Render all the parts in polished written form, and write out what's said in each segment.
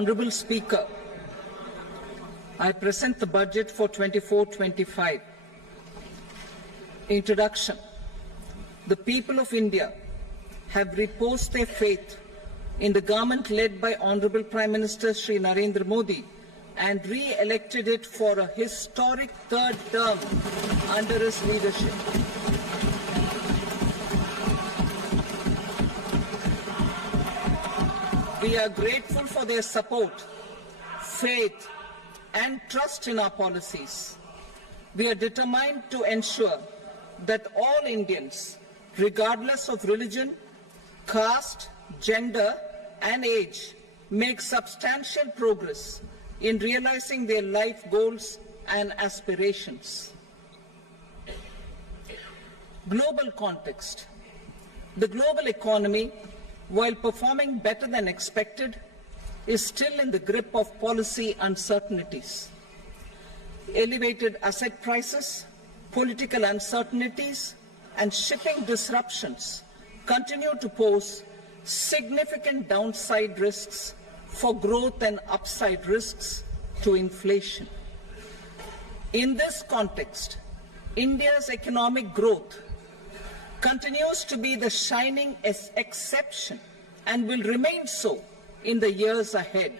Honourable Speaker, I present the budget for 24-25. Introduction. The people of India have reposed their faith in the government led by Honourable Prime Minister Shri Narendra Modi and re-elected it for a historic third term under his leadership. We are grateful for their support, faith, and trust in our policies. We are determined to ensure that all Indians, regardless of religion, caste, gender, and age, make substantial progress in realizing their life goals and aspirations. Global context. The global economy, while performing better than expected, is still in the grip of policy uncertainties. Elevated asset prices, political uncertainties, and shipping disruptions continue to pose significant downside risks for growth and upside risks to inflation. In this context, India's economic growth continues to be the shining exception and will remain so in the years ahead.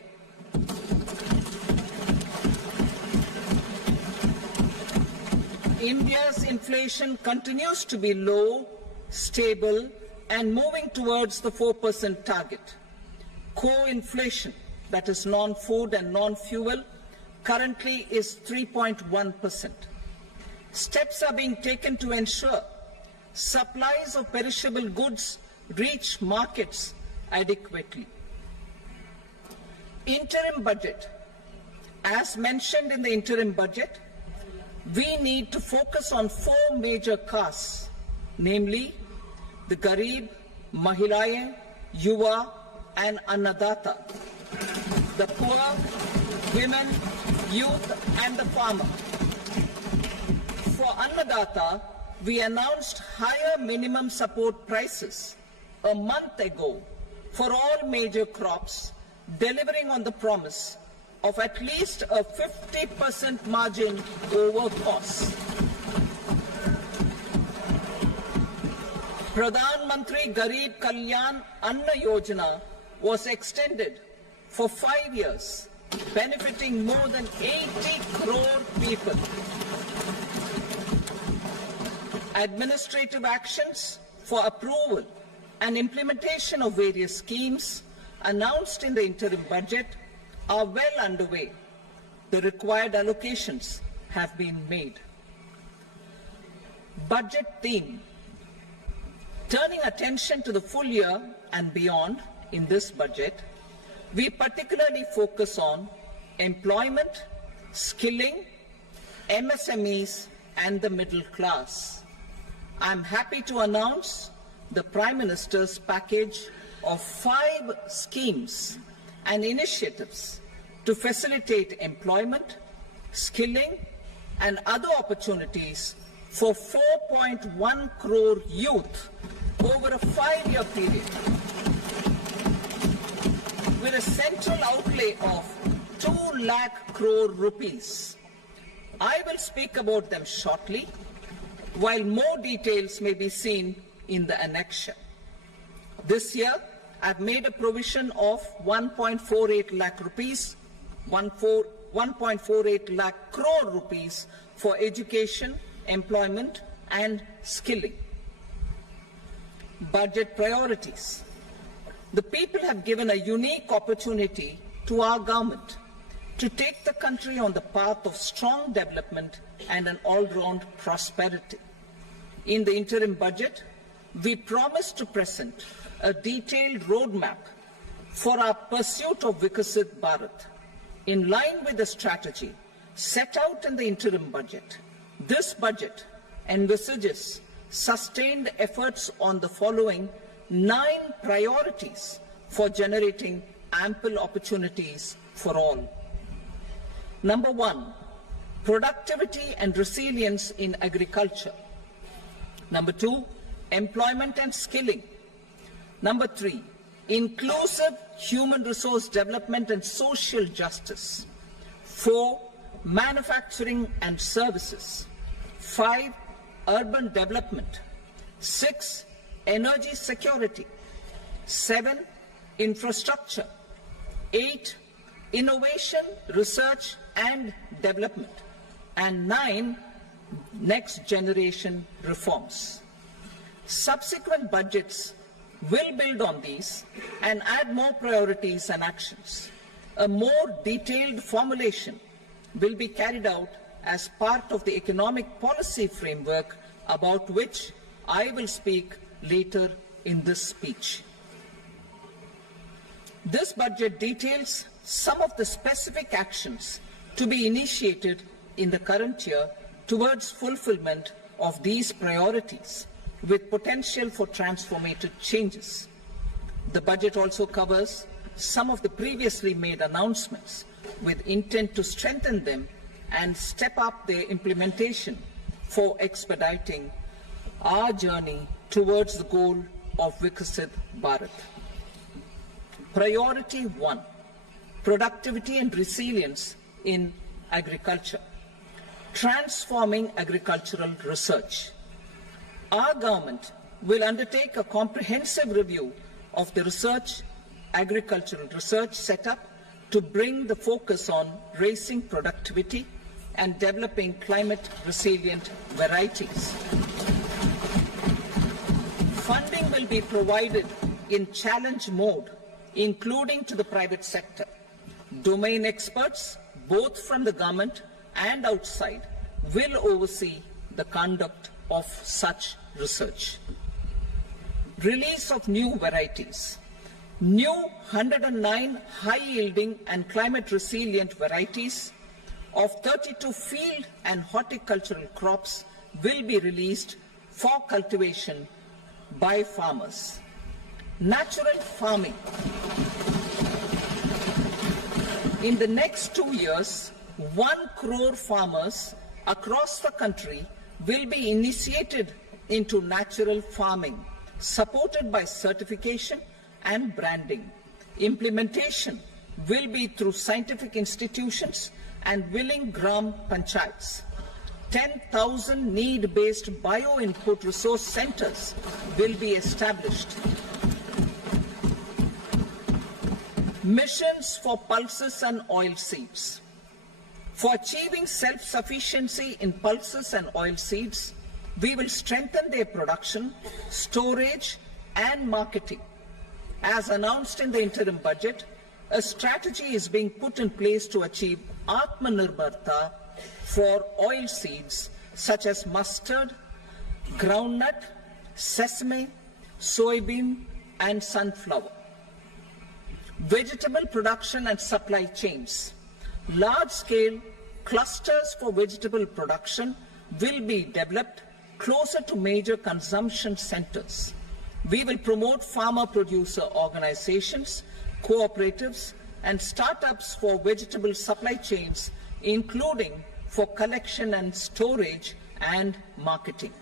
India's inflation continues to be low, stable, and moving towards the 4% target. Core inflation, that is non-food and non-fuel, currently is 3.1%. Steps are being taken to ensure supplies of perishable goods reach markets adequately. Interim budget. As mentioned in the interim budget, we need to focus on 4 major castes, namely the Garib, Mahilaye, Yuva, and Annadata, the poor, women, youth, and the farmer. For Annadata, we announced higher minimum support prices a month ago for all major crops, delivering on the promise of at least a 50% margin over costs. Pradhan Mantri Garib Kalyan Anna Yojana was extended for 5 years, benefiting more than 80 crore people. Administrative actions for approval and implementation of various schemes announced in the interim budget are well underway. The required allocations have been made. Budget theme. Turning attention to the full year and beyond in this budget, we particularly focus on employment, skilling, MSMEs, and the middle class. I am happy to announce the Prime Minister's package of 5 schemes and initiatives to facilitate employment, skilling, and other opportunities for 4.1 crore youth over a 5-year period, with a central outlay of 2 lakh crore rupees. I will speak about them shortly, while more details may be seen in the annexure. This year, I've made a provision of 1.48 lakh rupees, 1.48 lakh crore rupees for education, employment, and skilling. Budget priorities. The people have given a unique opportunity to our government to take the country on the path of strong development and an all-round prosperity. In the interim budget, we promise to present a detailed roadmap for our pursuit of Vikasit Bharat. In line with the strategy set out in the interim budget, this budget envisages sustained efforts on the following 9 priorities for generating ample opportunities for all. Number 1, productivity and resilience in agriculture. Number 2, employment and skilling. Number 3, inclusive human resource development and social justice. 4. Manufacturing and services. 5. Urban development. 6. Energy security. 7. Infrastructure. 8. Innovation, research and development. And 9. Next generation reforms. Subsequent budgets will build on these and add more priorities and actions. A more detailed formulation will be carried out as part of the economic policy framework about which I will speak later in this speech. This budget details some of the specific actions to be initiated in the current year towards fulfillment of these priorities, with potential for transformative changes. The budget also covers some of the previously made announcements with intent to strengthen them and step up their implementation for expediting our journey towards the goal of Viksit Bharat. Priority 1, productivity and resilience in agriculture. Transforming agricultural research. Our government will undertake a comprehensive review of the agricultural research setup to bring the focus on raising productivity and developing climate-resilient varieties. Funding will be provided in challenge mode, including to the private sector. Domain experts, both from the government and outside, will oversee the conduct of such research. Release of new varieties. New 109 high-yielding and climate-resilient varieties of 32 field and horticultural crops will be released for cultivation by farmers. Natural farming. In the next 2 years, 1 crore farmers across the country will be initiated into natural farming, supported by certification and branding. Implementation will be through scientific institutions and willing gram panchayats. 10,000 need-based bio-input resource centers will be established. Missions for pulses and oilseeds. For achieving self-sufficiency in pulses and oilseeds, we will strengthen their production, storage and marketing. As announced in the interim budget, a strategy is being put in place to achieve Atmanirbharta for oilseeds such as mustard, groundnut, sesame, soybean and sunflower. Vegetable production and supply chains. Large-scale clusters for vegetable production will be developed closer to major consumption centers. We will promote farmer-producer organizations, cooperatives, and startups for vegetable supply chains, including for collection and storage and marketing.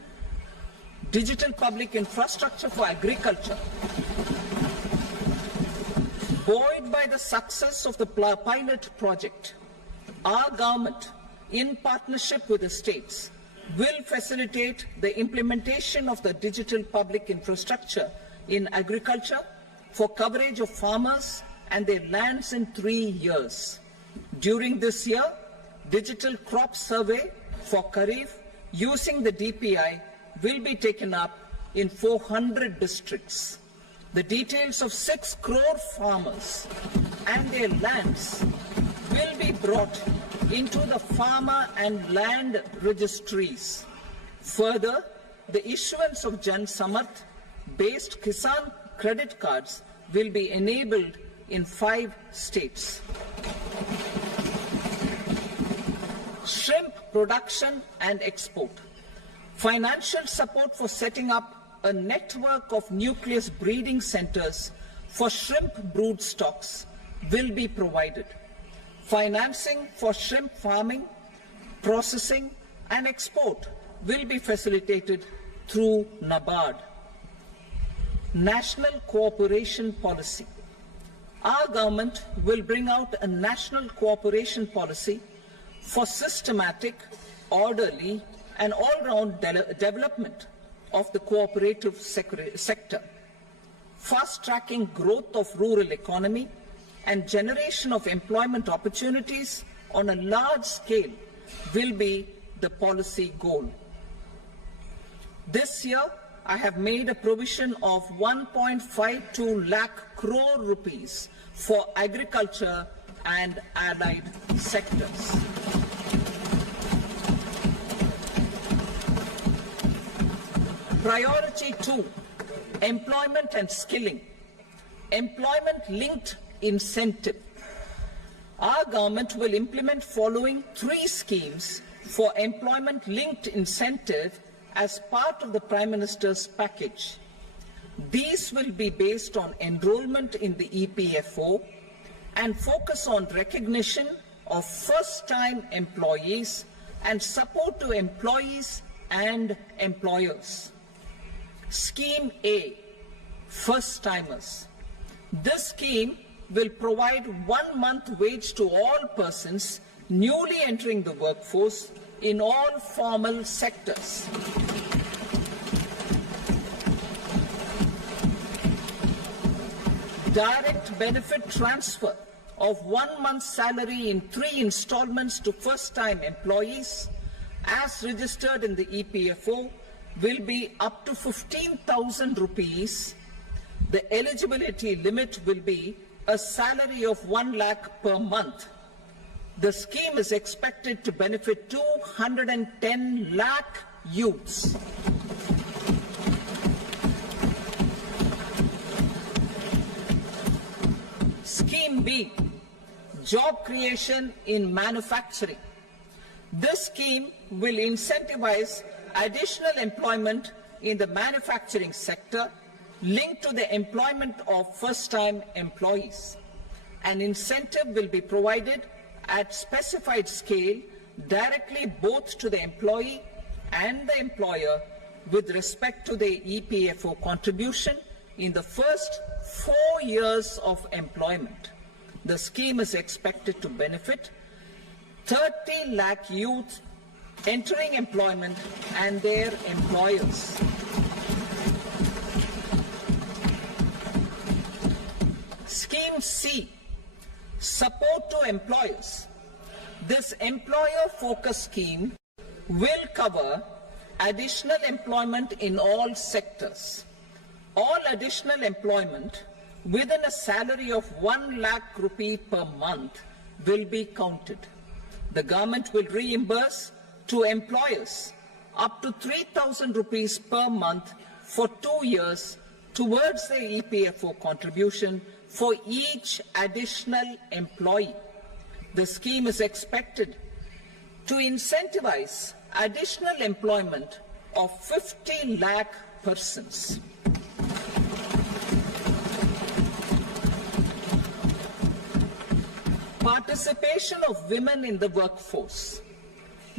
Digital public infrastructure for agriculture. Buoyed by the success of the pilot project, our government, in partnership with the states, will facilitate the implementation of the digital public infrastructure in agriculture for coverage of farmers and their lands in 3 years. During this year, digital crop survey for Kharif using the DPI will be taken up in 400 districts. The details of 6 crore farmers and their lands will be brought into the farmer and land registries. Further, the issuance of Jan Samarth based Kisan credit cards will be enabled in 5 states. Shrimp production and export. Financial support for setting up a network of nucleus breeding centers for shrimp brood stocks will be provided. Financing for shrimp farming, processing and export will be facilitated through NABARD. national cooperation policy. Our government will bring out a national cooperation policy for systematic, orderly and all-round development of the cooperative sector, fast-tracking growth of rural economy and generation of employment opportunities on a large scale will be the policy goal. This year, I have made a provision of 1.52 lakh crore rupees for agriculture and allied sectors. Priority 2, employment and skilling. Employment-linked incentive. Our government will implement following 3 schemes for employment-linked incentive as part of the Prime Minister's package. These will be based on enrollment in the EPFO and focus on recognition of first-time employees and support to employees and employers. Scheme A, first-timers. This scheme will provide 1 month wage to all persons newly entering the workforce in all formal sectors. Direct benefit transfer of 1 month's salary in 3 installments to first-time employees as registered in the EPFO will be up to 15,000 rupees. The eligibility limit will be a salary of 1 lakh per month. The scheme is expected to benefit 210 lakh youths. Scheme B, job creation in manufacturing. This scheme will incentivize additional employment in the manufacturing sector linked to the employment of first-time employees. An incentive will be provided at specified scale directly both to the employee and the employer with respect to the EPFO contribution in the first 4 years of employment. The scheme is expected to benefit 30 lakh youth entering employment and their employers. Scheme C, support to employers. This employer-focused scheme will cover additional employment in all sectors. All additional employment within a salary of 1 lakh rupee per month will be counted. The government will reimburse to employers up to 3,000 rupees per month for 2 years towards the EPFO contribution for each additional employee. The scheme is expected to incentivize additional employment of 50 lakh persons. Participation of women in the workforce.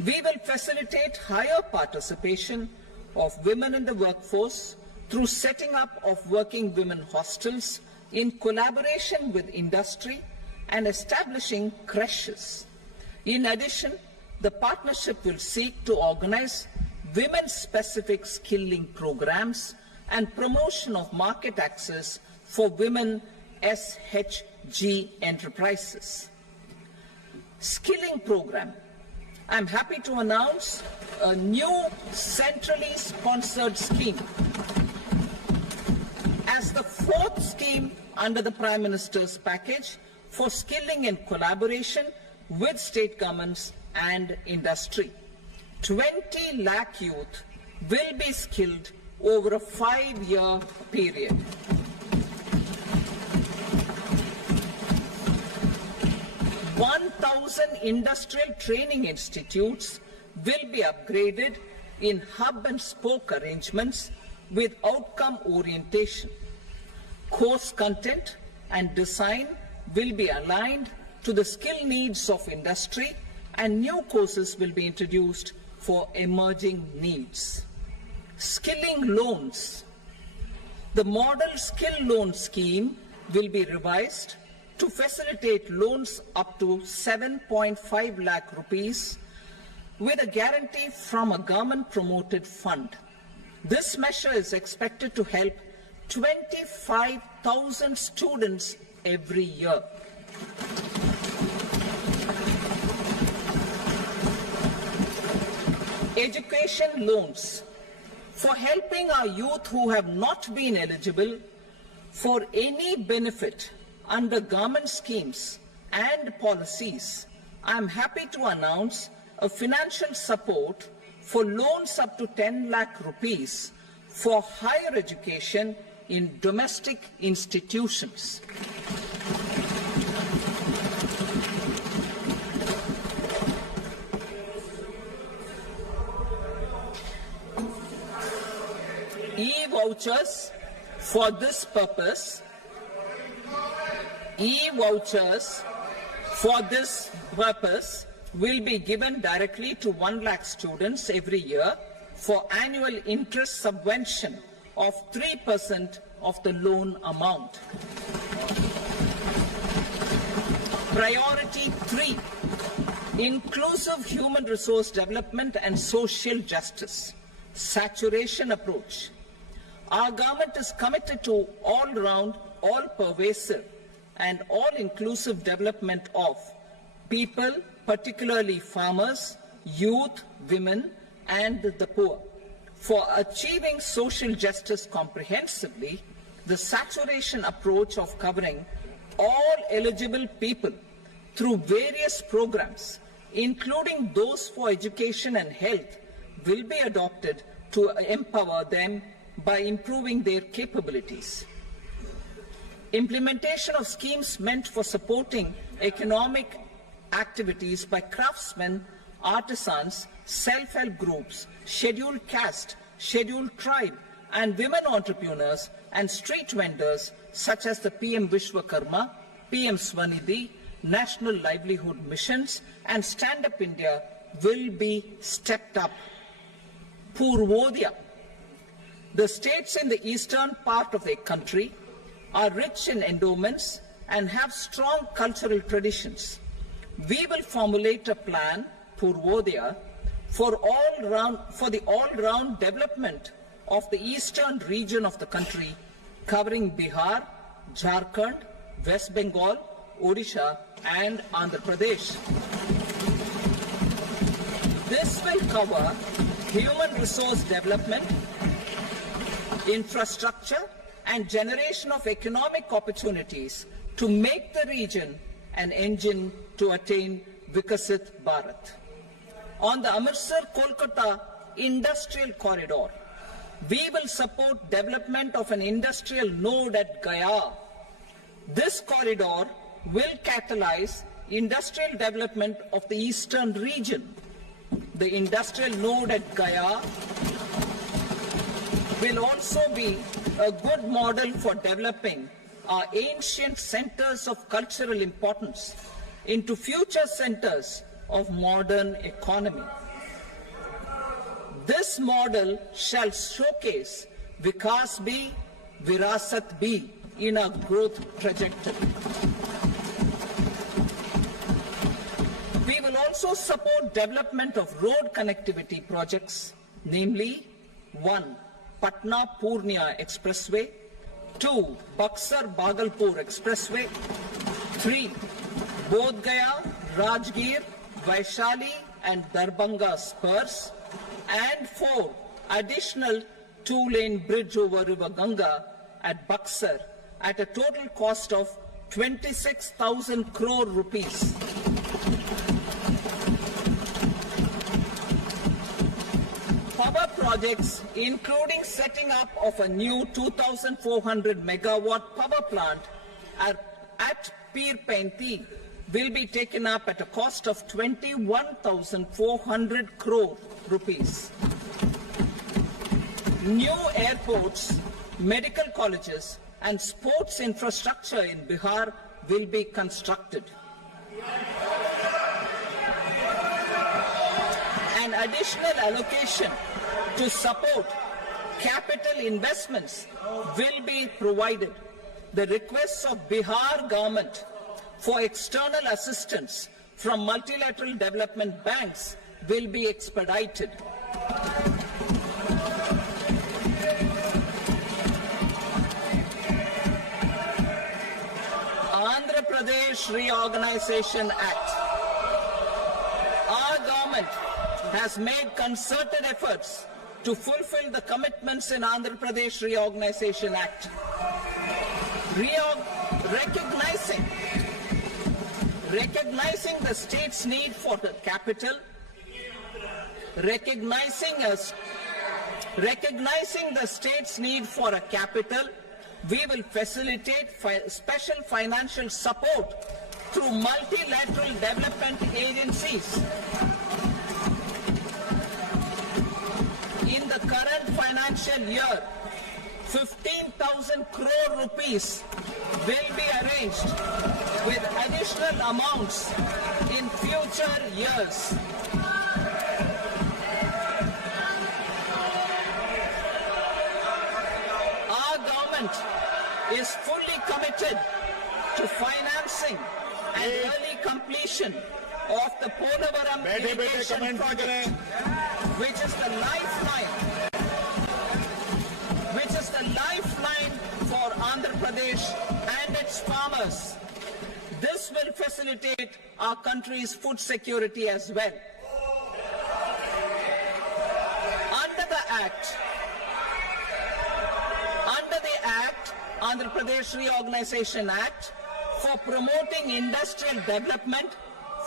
We will facilitate higher participation of women in the workforce through setting up of working women hostels in collaboration with industry and establishing creches. In addition, the partnership will seek to organize women-specific skilling programs and promotion of market access for women SHG enterprises. Skilling program. I'm happy to announce a new centrally sponsored scheme as the 4th scheme under the Prime Minister's package for skilling in collaboration with state governments and industry. 20 lakh youth will be skilled over a 5-year period. $1,000 industrial training institutes will be upgraded in hub and spoke arrangements with outcome orientation. Course content and design will be aligned to the skill needs of industry, and new courses will be introduced for emerging needs. Skilling loans. The model skill loan scheme will be revised to facilitate loans up to 7.5 lakh rupees with a guarantee from a government-promoted fund. This measure is expected to help 25,000 students every year. Education loans for helping our youth who have not been eligible for any benefit under government schemes and policies. I am happy to announce a financial support for loans up to 10 lakh rupees for higher education in domestic institutions. E-vouchers for this purpose. E-vouchers for this purpose will be given directly to 1 lakh students every year for annual interest subvention of 3% of the loan amount. Priority 3, inclusive human resource development and social justice. Saturation approach. Our government is committed to all-round, all-pervasive and all-inclusive development of people, particularly farmers, youth, women and the poor. For achieving social justice comprehensively, the saturation approach of covering all eligible people through various programs, including those for education and health, will be adopted to empower them by improving their capabilities. Implementation of schemes meant for supporting economic activities by craftsmen, artisans, self-help groups, scheduled caste, scheduled tribe, and women entrepreneurs and street vendors such as the PM Vishwakarma, PM Swanidhi, National Livelihood Missions, and Stand Up India will be stepped up. Purvodaya. The states in the eastern part of the country are rich in endowments and have strong cultural traditions. We will formulate a plan, Purvodaya, for the all-round development of the eastern region of the country, covering Bihar, Jharkhand, West Bengal, Odisha, and Andhra Pradesh. This will cover human resource development, infrastructure, and generation of economic opportunities to make the region an engine to attain Vikasit Bharat. On the Amritsar-Kolkata Industrial Corridor, we will support development of an industrial node at Gaya. This corridor will catalyze industrial development of the eastern region. The industrial node at Gaya will also be a good model for developing our ancient centers of cultural importance into future centers of modern economy. This model shall showcase Vikas B, Virasat B in our growth trajectory. We will also support development of road connectivity projects, namely 1. Patna-Purnia Expressway, 2. Buxar-Bhagalpur Expressway, 3. Bodh Gaya, Rajgir, Vaishali and Darbhanga spurs, and 4. Additional 2-lane bridge over River Ganga at Buxar at a total cost of 26,000 crore rupees. Power projects, including setting up of a new 2,400 megawatt power plant at Pir Painti, will be taken up at a cost of 21,400 crore rupees. New airports, medical colleges, and sports infrastructure in Bihar will be constructed. An additional allocation to support capital investments will be provided. The requests of Bihar government for external assistance from multilateral development banks will be expedited. Andhra Pradesh Reorganization Act. Our government has made concerted efforts to fulfill the commitments in Andhra Pradesh Reorganization Act. Recognizing the state's need for the capital, recognizing the state's need for a capital, we will facilitate special financial support through multilateral development agencies. In the current financial year, 15,000 crore rupees will be arranged with additional amounts in future years. Our government is fully committed to financing and early completion of the Polavaram irrigation project, which is the lifeline for Andhra Pradesh and its farmers. This will facilitate our country's food security as well. Under the Act, Andhra Pradesh Reorganization Act, for promoting industrial development,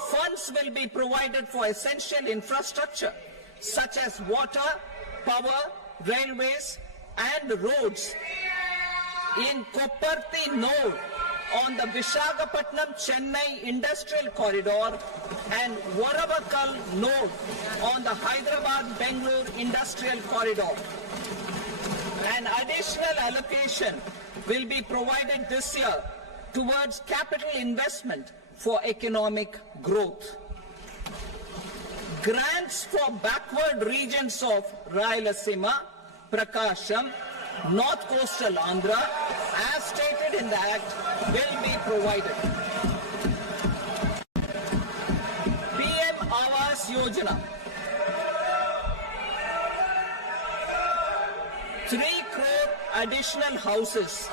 funds will be provided for essential infrastructure such as water, power, railways and roads. In Kopparthi node on the Visakhapatnam-Chennai Industrial Corridor and Varavakal node on the Hyderabad-Bengaluru Industrial Corridor. An additional allocation will be provided this year towards capital investment for economic growth. Grants for backward regions of Rayalaseema, Prakasham, North Coastal Andhra, as stated in the Act, will be provided. PM Awas Yojana. 3 crore additional houses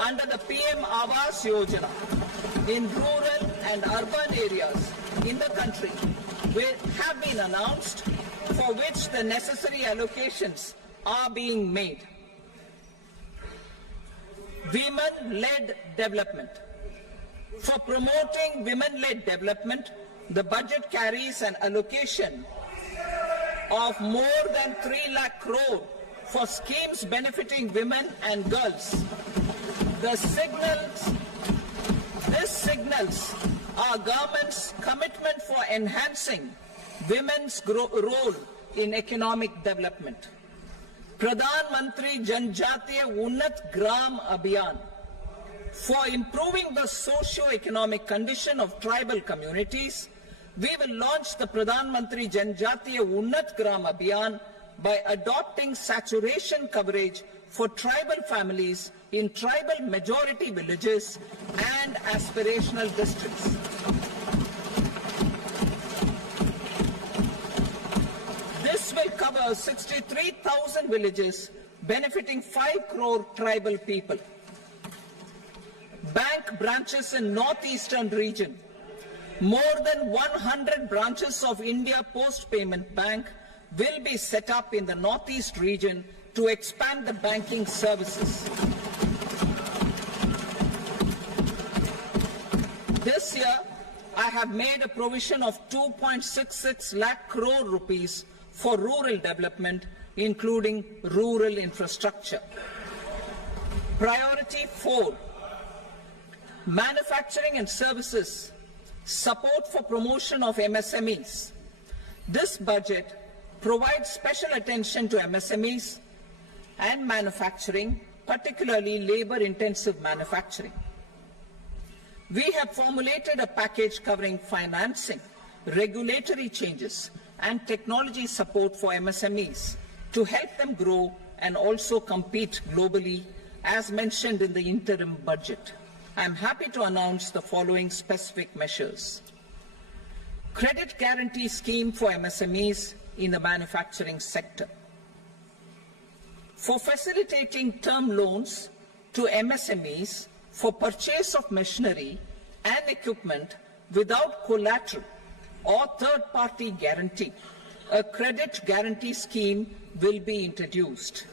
under the PM Awas Yojana in rural and urban areas in the country have been announced, for which the necessary allocations are being made. Women-led development. For promoting women-led development, the budget carries an allocation of more than 3 lakh crore for schemes benefiting women and girls. This signals our government's commitment for enhancing women's role in economic development. Pradhan Mantri Janjatiya Unnat Gram Abhiyan. For improving the socio-economic condition of tribal communities, we will launch the Pradhan Mantri Janjatiya Unnat Gram Abhiyan by adopting saturation coverage for tribal families in tribal majority villages and aspirational districts. This will cover 63,000 villages, benefiting 5 crore tribal people. Bank branches in northeastern region. More than 100 branches of India Post Payment Bank will be set up in the northeast region to expand the banking services. This year, I have made a provision of 2.66 lakh crore rupees for rural development, including rural infrastructure. Priority 4, manufacturing and services, support for promotion of MSMEs. This budget provides special attention to MSMEs and manufacturing, particularly labor-intensive manufacturing. We have formulated a package covering financing, regulatory changes, and technology support for MSMEs to help them grow and also compete globally, as mentioned in the interim budget. I am happy to announce the following specific measures. Credit guarantee scheme for MSMEs in the manufacturing sector. For facilitating term loans to MSMEs for purchase of machinery and equipment without collateral or third-party guarantee, a credit guarantee scheme will be introduced.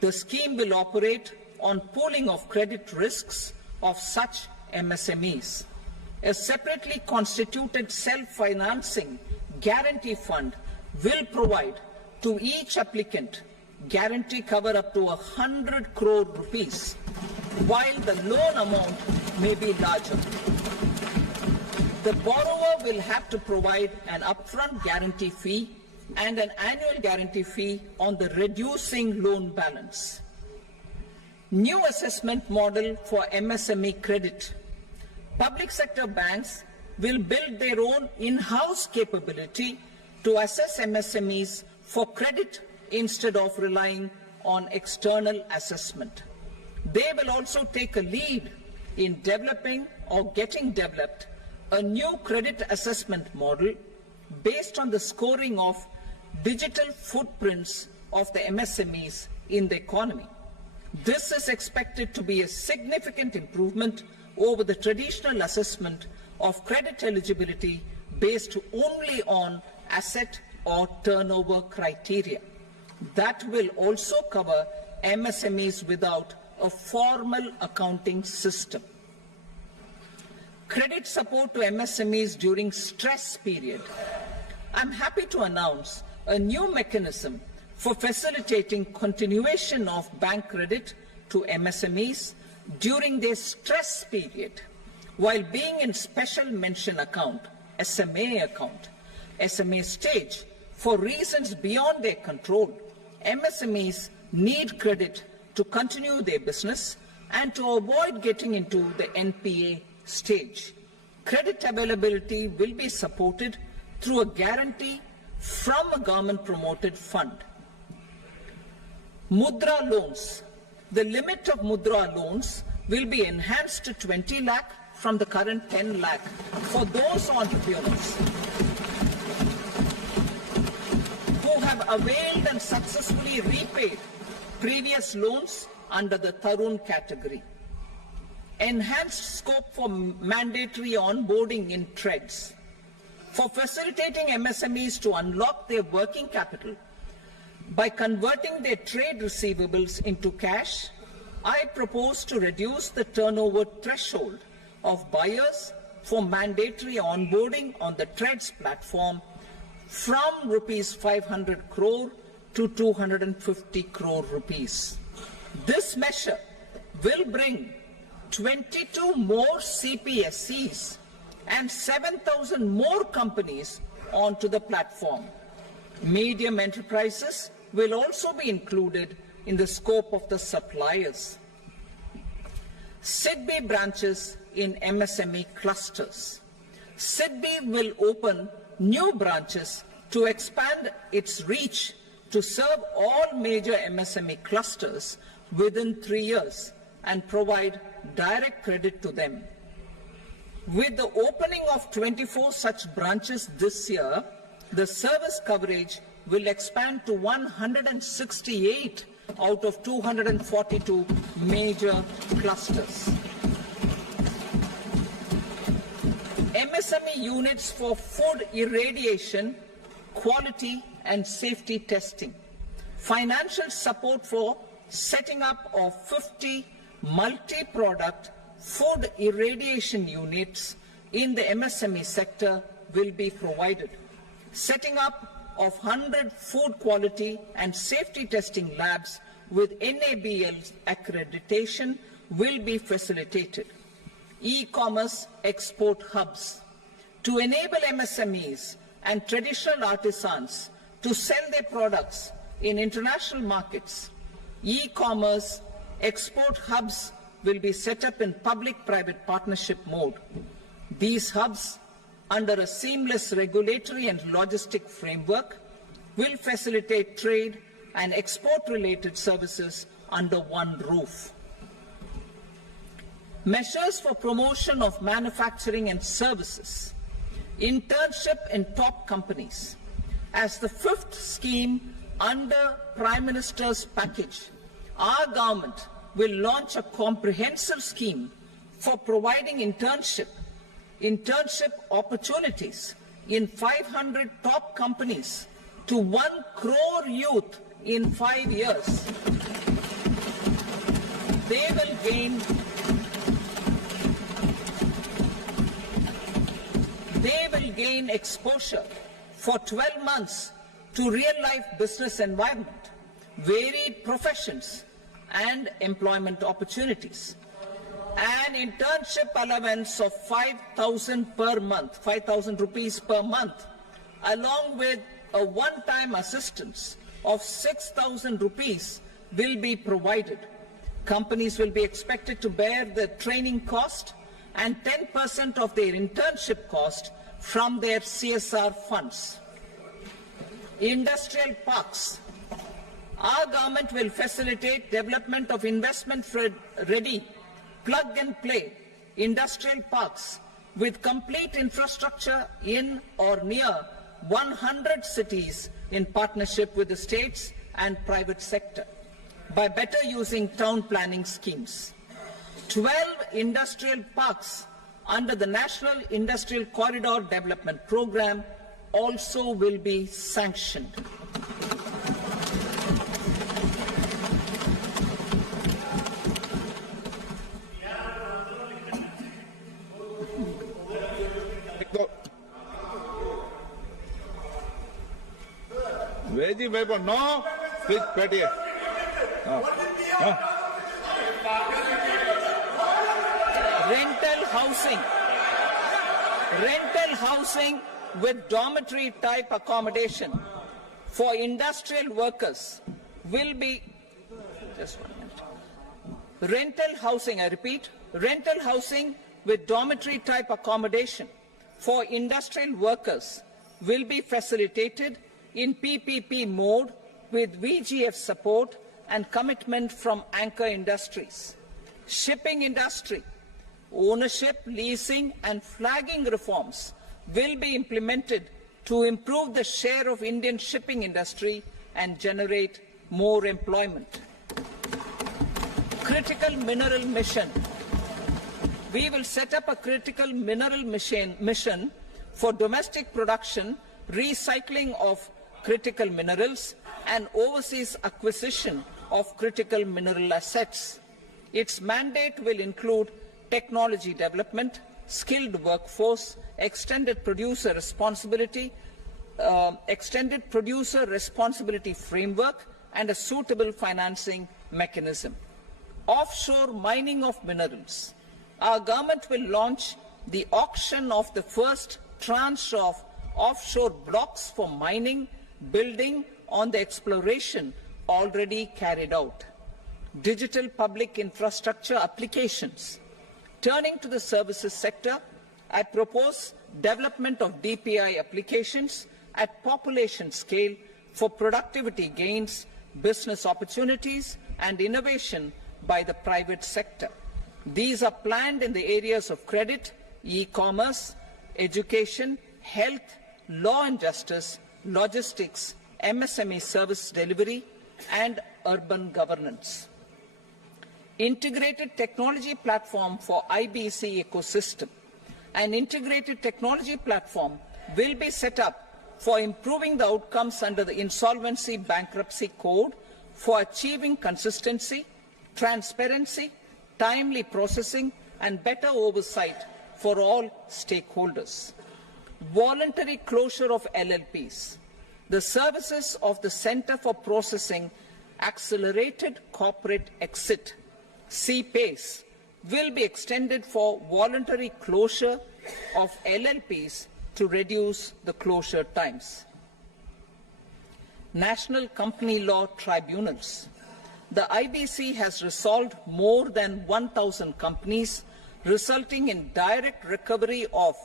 The scheme will operate on pooling of credit risks of such MSMEs. A separately constituted self-financing guarantee fund will provide to each applicant guarantee cover up to 100 crore rupees, while the loan amount may be larger. The borrower will have to provide an upfront guarantee fee and an annual guarantee fee on the reducing loan balance. New assessment model for MSME credit. Public sector banks will build their own in-house capability to assess MSMEs for credit instead of relying on external assessment. They will also take a lead in developing or getting developed a new credit assessment model based on the scoring of digital footprints of the MSMEs in the economy. This is expected to be a significant improvement over the traditional assessment of credit eligibility based only on asset or turnover criteria. That will also cover MSMEs without a formal accounting system. Credit support to MSMEs during stress period. I'm happy to announce a new mechanism for facilitating continuation of bank credit to MSMEs during their stress period while being in special mention account, SMA stage, for reasons beyond their control. MSMEs need credit to continue their business and to avoid getting into the NPA stage. Credit availability will be supported through a guarantee from a government-promoted fund. Mudra loans. The limit of Mudra loans will be enhanced to 20 lakh from the current 10 lakh for those entrepreneurs who have availed and successfully repaid previous loans under the Tarun category. Enhanced scope for mandatory onboarding in TReDS. For facilitating MSMEs to unlock their working capital by converting their trade receivables into cash, I propose to reduce the turnover threshold of buyers for mandatory onboarding on the TReDS platform from rupees 500 crore to 250 crore rupees. This measure will bring 22 more CPSCs and 7,000 more companies onto the platform. Medium enterprises will also be included in the scope of the suppliers. SIDBI branches in MSME clusters. SIDBI will open new branches to expand its reach to serve all major MSME clusters within 3 years and provide direct credit to them. With the opening of 24 such branches this year, the service coverage will expand to 168 out of 242 major clusters. MSME units for food irradiation, quality and safety testing. Financial support for setting up of 50 multi-product food irradiation units in the MSME sector will be provided. Setting up of 100 food quality and safety testing labs with NABL accreditation will be facilitated. E-commerce export hubs. To enable MSMEs and traditional artisans to sell their products in international markets, e-commerce export hubs will be set up in public-private partnership mode. These hubs, under a seamless regulatory and logistic framework, will facilitate trade and export-related services under one roof. Measures for promotion of manufacturing and services, internship in top companies. As the fifth scheme under Prime Minister's package, our government will launch a comprehensive scheme for providing internship opportunities in 500 top companies to 1 crore youth in 5 years. They will gain exposure for 12 months to real-life business environment, varied professions, and employment opportunities. An internship allowance of 5,000 per month, 5,000 rupees per month, along with a one-time assistance of 6,000 rupees will be provided. Companies will be expected to bear the training cost and 10% of their internship cost from their CSR funds. Industrial parks. Our government will facilitate development of investment-ready, plug-and-play industrial parks with complete infrastructure in or near 100 cities in partnership with the states and private sector by better using town planning schemes. 12 industrial parks under the National Industrial Corridor Development Program also will be sanctioned. Vedi, no, please, Petty. Rental housing with dormitory type accommodation for industrial workers will be, just 1 minute. Rental housing, I repeat, rental housing with dormitory type accommodation for industrial workers will be facilitated in PPP mode with VGF support and commitment from anchor industries. Shipping industry, ownership, leasing and flagging reforms will be implemented to improve the share of Indian shipping industry and generate more employment. Critical mineral mission. We will set up a critical mineral mission for domestic production, recycling of critical minerals and overseas acquisition of critical mineral assets. Its mandate will include technology development, skilled workforce, extended producer responsibility framework and a suitable financing mechanism. Offshore mining of minerals. Our government will launch the auction of the first tranche of offshore blocks for mining, building on the exploration already carried out. Digital public infrastructure applications. Turning to the services sector, I propose development of DPI applications at population scale for productivity gains, business opportunities and innovation by the private sector. These are planned in the areas of credit, e-commerce, education, health, law and justice, logistics, MSME service delivery and urban governance. Integrated technology platform for IBC ecosystem. An integrated technology platform will be set up for improving the outcomes under the Insolvency Bankruptcy Code for achieving consistency, transparency, timely processing and better oversight for all stakeholders. Voluntary closure of LLPs. The services of the Center for Processing Accelerated Corporate Exit, CPACE, will be extended for voluntary closure of LLPs to reduce the closure times. National Company Law Tribunals. The IBC has resolved more than 1,000 companies, resulting in direct recovery of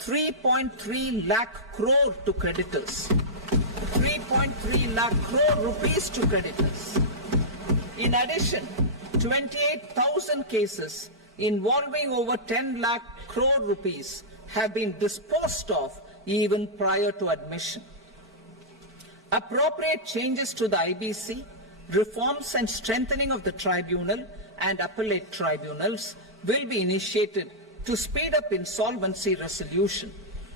3.3 lakh crore to creditors. 3.3 lakh crore rupees to creditors. In addition, 28,000 cases involving over 10 lakh crore rupees have been disposed of even prior to admission. Appropriate changes to the IBC, reforms and strengthening of the tribunal and appellate tribunals will be initiated to speed up insolvency resolution.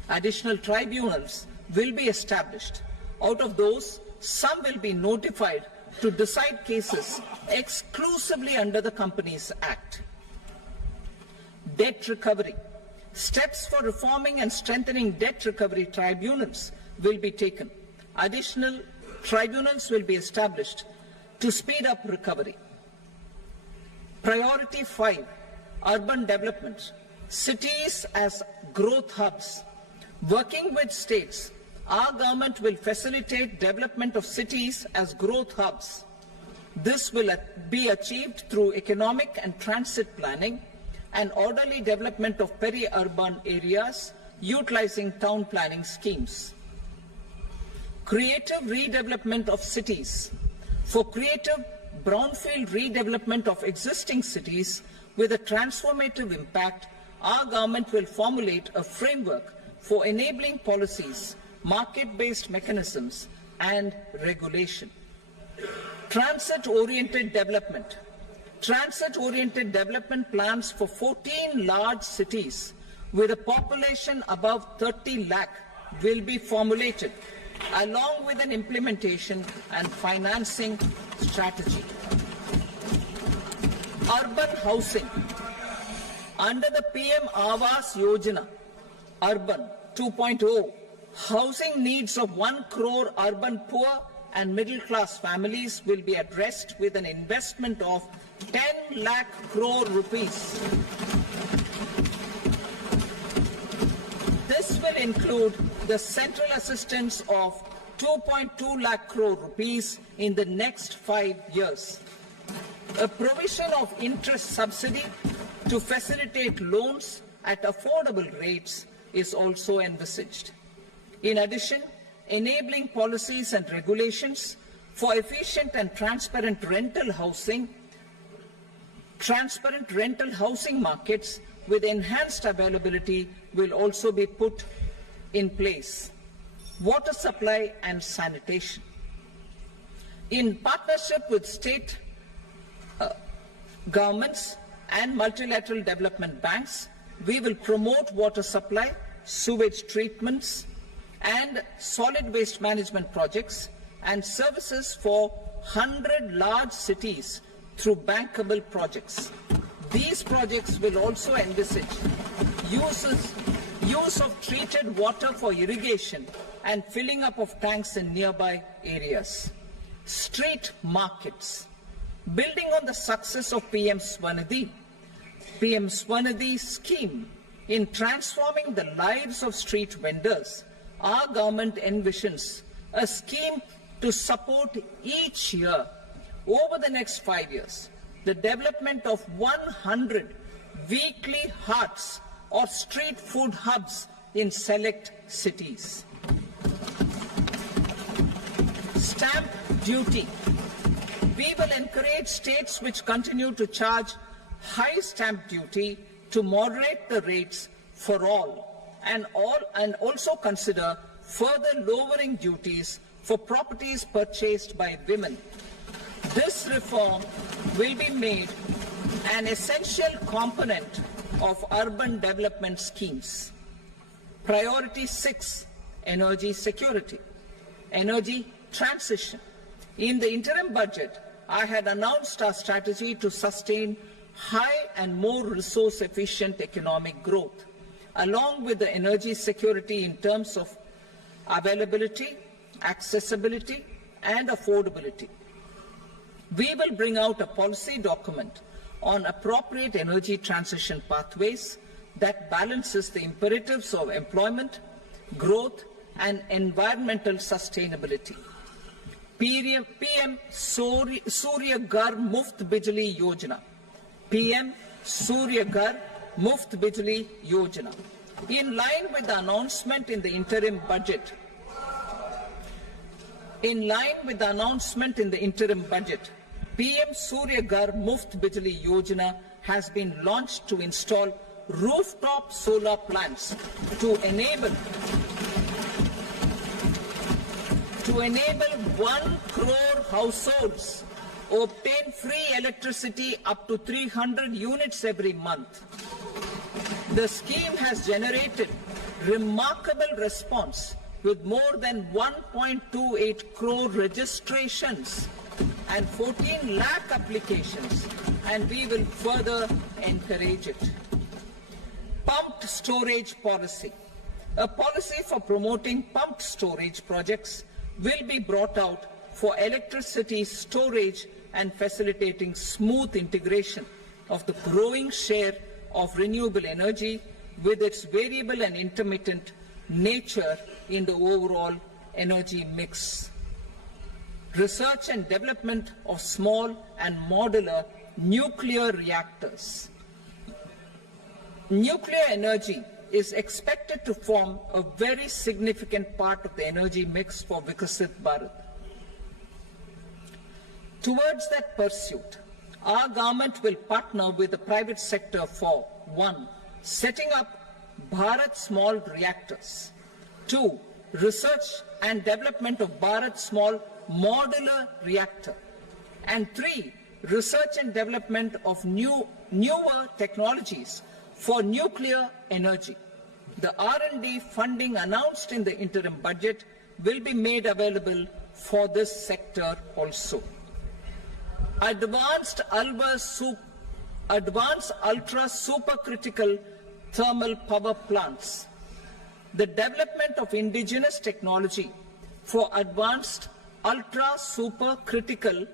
Additional tribunals will be established. Out of those, some will be notified to decide cases exclusively under the Companies Act. Debt recovery. Steps for reforming and strengthening debt recovery tribunals will be taken. Additional tribunals will be established to speed up recovery. Priority 5, urban development. Cities as growth hubs. Working with states, our government will facilitate development of cities as growth hubs. This will be achieved through economic and transit planning and orderly development of peri-urban areas utilizing town planning schemes. Creative redevelopment of cities. For creative brownfield redevelopment of existing cities with a transformative impact, our government will formulate a framework for enabling policies, market-based mechanisms, and regulation. Transit-oriented development. Transit-oriented development plans for 14 large cities with a population above 30 lakh will be formulated, along with an implementation and financing strategy. Urban housing. Under the PM Awas Yojana, Urban 2.0, housing needs of 1 crore urban poor and middle-class families will be addressed with an investment of 10 lakh crore rupees. This will include the central assistance of 2.2 lakh crore rupees in the next 5 years. A provision of interest subsidy to facilitate loans at affordable rates is also envisaged. In addition, enabling policies and regulations for efficient and transparent rental housing markets with enhanced availability will also be put in place. Water supply and sanitation. In partnership with state governments and multilateral development banks, we will promote water supply, sewage treatments, and solid waste management projects and services for 100 large cities through bankable projects. These projects will also envisage use of treated water for irrigation and filling up of tanks in nearby areas. Street markets. Building on the success of PM Swanidhi scheme in transforming the lives of street vendors, our government envisions a scheme to support each year over the next 5 years the development of 100 weekly hearts or street food hubs in select cities. Stamp duty. We will encourage states which continue to charge high stamp duty to moderate the rates for all and also consider further lowering duties for properties purchased by women. This reform will be made an essential component of urban development schemes. Priority 6, energy security, energy transition. In the interim budget, I had announced our strategy to sustain high and more resource-efficient economic growth, along with the energy security in terms of availability, accessibility, and affordability. We will bring out a policy document on appropriate energy transition pathways that balances the imperatives of employment, growth, and environmental sustainability. PM Surya Ghar Muft Bijli Yojana. PM Surya Ghar Muft Bijli Yojana. In line with the announcement in the interim budget, In line with the announcement in the interim budget, PM Surya Ghar Muft Bijli Yojana has been launched to install rooftop solar plants to enable 1 crore households obtain free electricity up to 300 units every month. The scheme has generated remarkable response with more than 1.28 crore registrations and 14 lakh applications, and we will further encourage it. Pumped storage policy. A policy for promoting pumped storage projects will be brought out for electricity storage and facilitating smooth integration of the growing share of renewable energy with its variable and intermittent nature in the overall energy mix. Research and development of small and modular nuclear reactors. Nuclear energy is expected to form a very significant part of the energy mix for Viksit Bharat. Towards that pursuit, our government will partner with the private sector for 1. Setting up Bharat Small Reactors, 2. Research and development of Bharat Small Modular Reactor, and 3. Research and development of newer technologies for nuclear energy. The R&D funding announced in the interim budget will be made available for this sector also. Advanced ultra supercritical thermal power plants. The development of indigenous technology for advanced ultra supercritical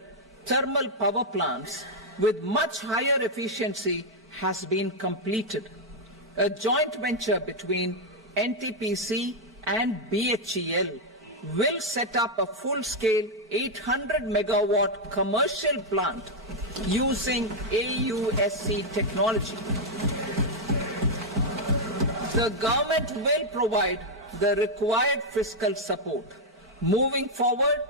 thermal power plants with much higher efficiency has been completed. A joint venture between NTPC and BHEL will set up a full-scale 800 megawatt commercial plant using AUSC technology. The government will provide the required fiscal support. Moving forward,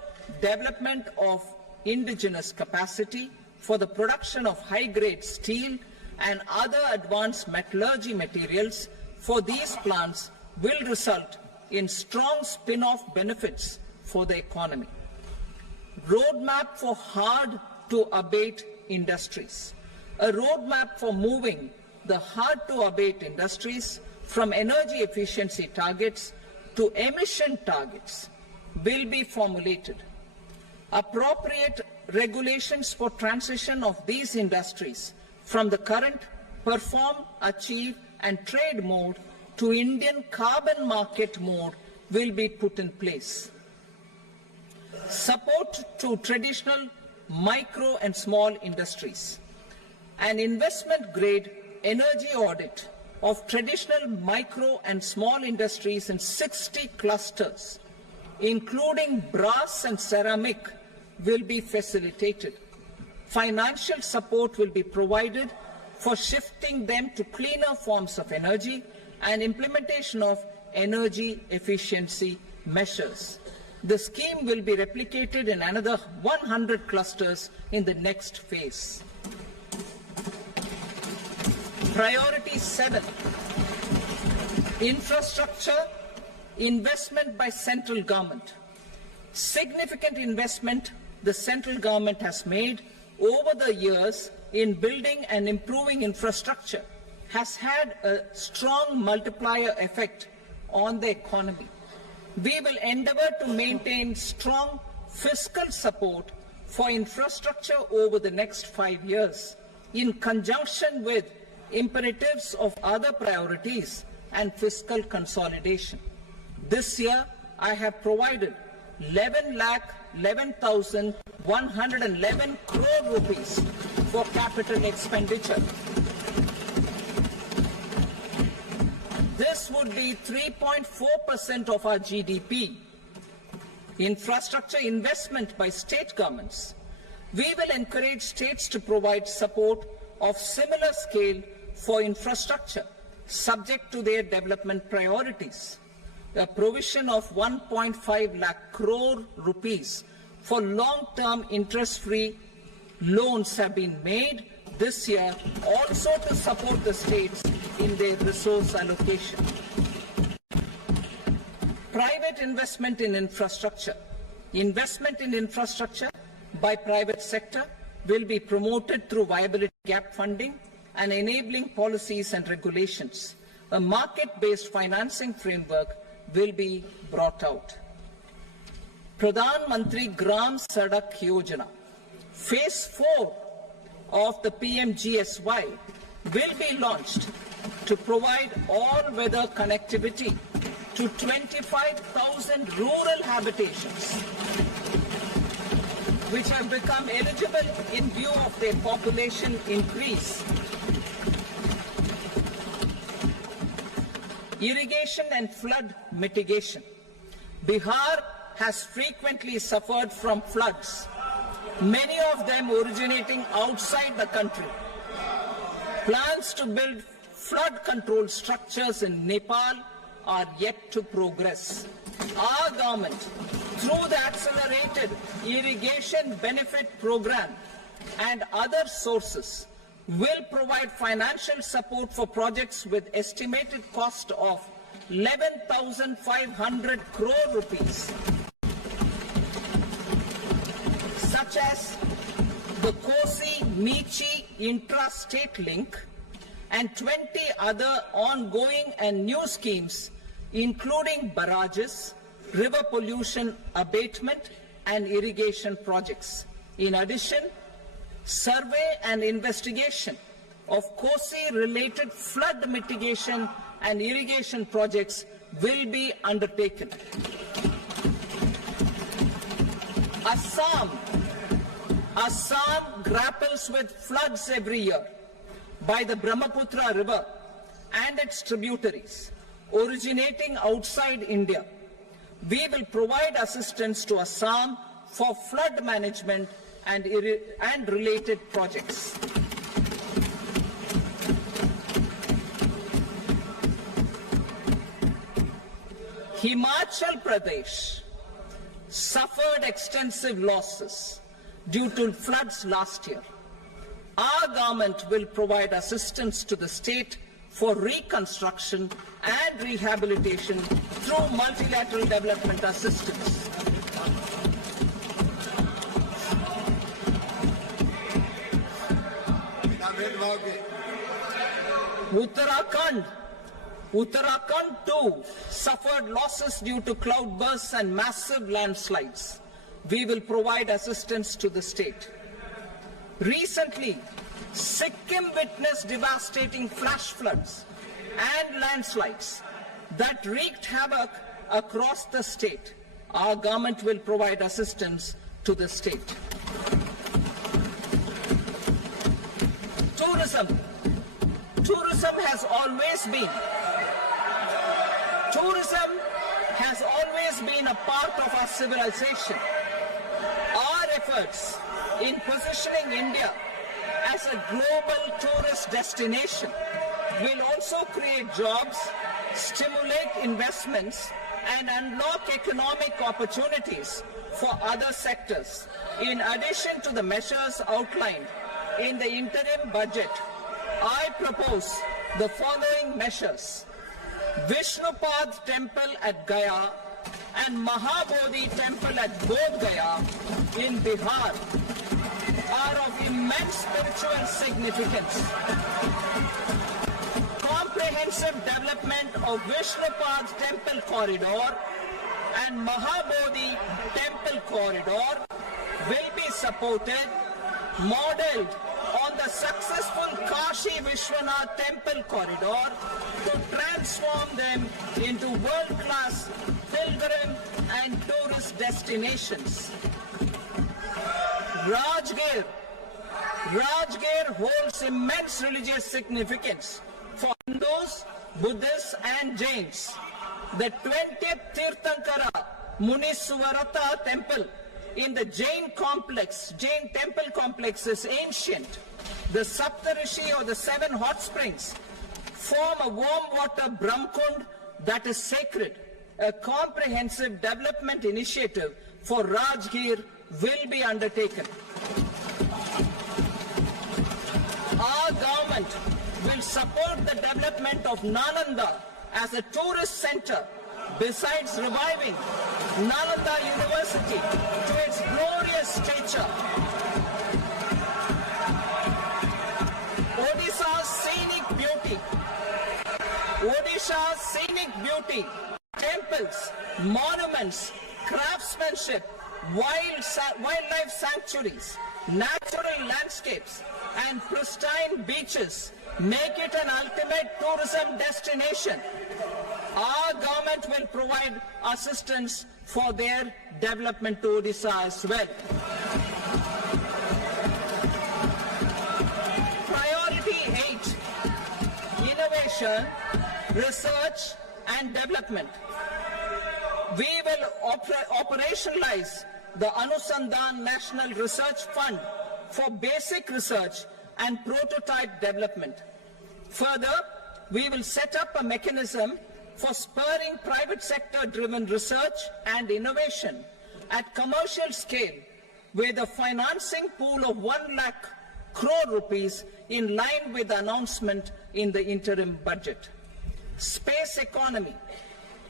development of indigenous capacity for the production of high-grade steel and other advanced metallurgy materials for these plants will result in strong spin-off benefits for the economy. Roadmap for hard-to-abate industries. A roadmap for moving the hard-to-abate industries from energy efficiency targets to emission targets will be formulated. Appropriate regulations for transition of these industries from the current perform, achieve and trade mode to Indian carbon market mode will be put in place. Support to traditional micro and small industries. An investment-grade energy audit of traditional micro and small industries in 60 clusters, including brass and ceramic, will be facilitated. Financial support will be provided for shifting them to cleaner forms of energy and implementation of energy efficiency measures. The scheme will be replicated in another 100 clusters in the next phase. Priority 7, infrastructure investment by central government. Significant investment the central government has made over the years in building and improving infrastructure has had a strong multiplier effect on the economy. We will endeavour to maintain strong fiscal support for infrastructure over the next 5 years in conjunction with imperatives of other priorities and fiscal consolidation. This year, I have provided 11,11,111 crore rupees for capital expenditure. This would be 3.4% of our GDP. Infrastructure investment by state governments. We will encourage states to provide support of similar scale for infrastructure, subject to their development priorities. a provision of 1.5 lakh crore rupees for long-term interest-free loans have been made this year, also to support the states in their resource allocation. Private investment in infrastructure. Investment in infrastructure by private sector will be promoted through viability gap funding and enabling policies and regulations. A market-based financing framework will be brought out. Pradhan Mantri Gram Sadak Yojana, Phase 4 of the PMGSY will be launched to provide all-weather connectivity to 25,000 rural habitations, which have become eligible in view of their population increase. Irrigation and flood mitigation. Bihar has frequently suffered from floods, many of them originating outside the country. Plans to build flood control structures in Nepal are yet to progress. Our government, through the Accelerated Irrigation Benefit Program and other sources, will provide financial support for projects with estimated cost of 11,500 crore rupees, such as the Kosi-Michi intra-state link and 20 other ongoing and new schemes, including barrages, river pollution abatement and irrigation projects. In addition, survey and investigation of Kosi-related flood mitigation and irrigation projects will be undertaken. Assam grapples with floods every year by the Brahmaputra River and its tributaries originating outside India. We will provide assistance to Assam for flood management and related projects. Himachal Pradesh suffered extensive losses due to floods last year. Our government will provide assistance to the state for reconstruction and rehabilitation through multilateral development assistance. Uttarakhand too suffered losses due to cloudbursts and massive landslides. We will provide assistance to the state. Recently, Sikkim witnessed devastating flash floods and landslides that wreaked havoc across the state. Our government will provide assistance to the state. Tourism. Tourism has always been a part of our civilization. Our efforts in positioning India as a global tourist destination will also create jobs, stimulate investments, and unlock economic opportunities for other sectors. In addition to the measures outlined in the interim budget, I propose the following measures. Vishnupad Temple at Gaya and Mahabodhi Temple at Bodh Gaya in Bihar are of immense spiritual significance. Comprehensive development of Vishnupad Temple Corridor and Mahabodhi Temple Corridor will be supported, modeled on the successful Kashi Vishwanath Temple Corridor to transform them into world-class pilgrim and tourist destinations. Rajgir holds immense religious significance for Hindus, Buddhists and Jains. The 20th Tirthankara Muniswarata Temple in the Jain temple complex is ancient. The Saptarishi or the 7 hot springs form a warm water Brahmkund that is sacred. a comprehensive development initiative for Rajgir will be undertaken. Our government will support the development of Nalanda as a tourist center, besides reviving Nalanda University to its glorious stature. Odisha's scenic beauty, temples, monuments, craftsmanship, wildlife sanctuaries, natural landscapes, and pristine beaches make it an ultimate tourism destination. Our government will provide assistance for their development to Odisha as well. Priority 8, innovation, research and development. We will operationalize the Anusandhan National Research Fund for basic research and prototype development. Further, we will set up a mechanism for spurring private sector-driven research and innovation at commercial scale with a financing pool of 1 lakh crore rupees in line with the announcement in the interim budget. Space economy.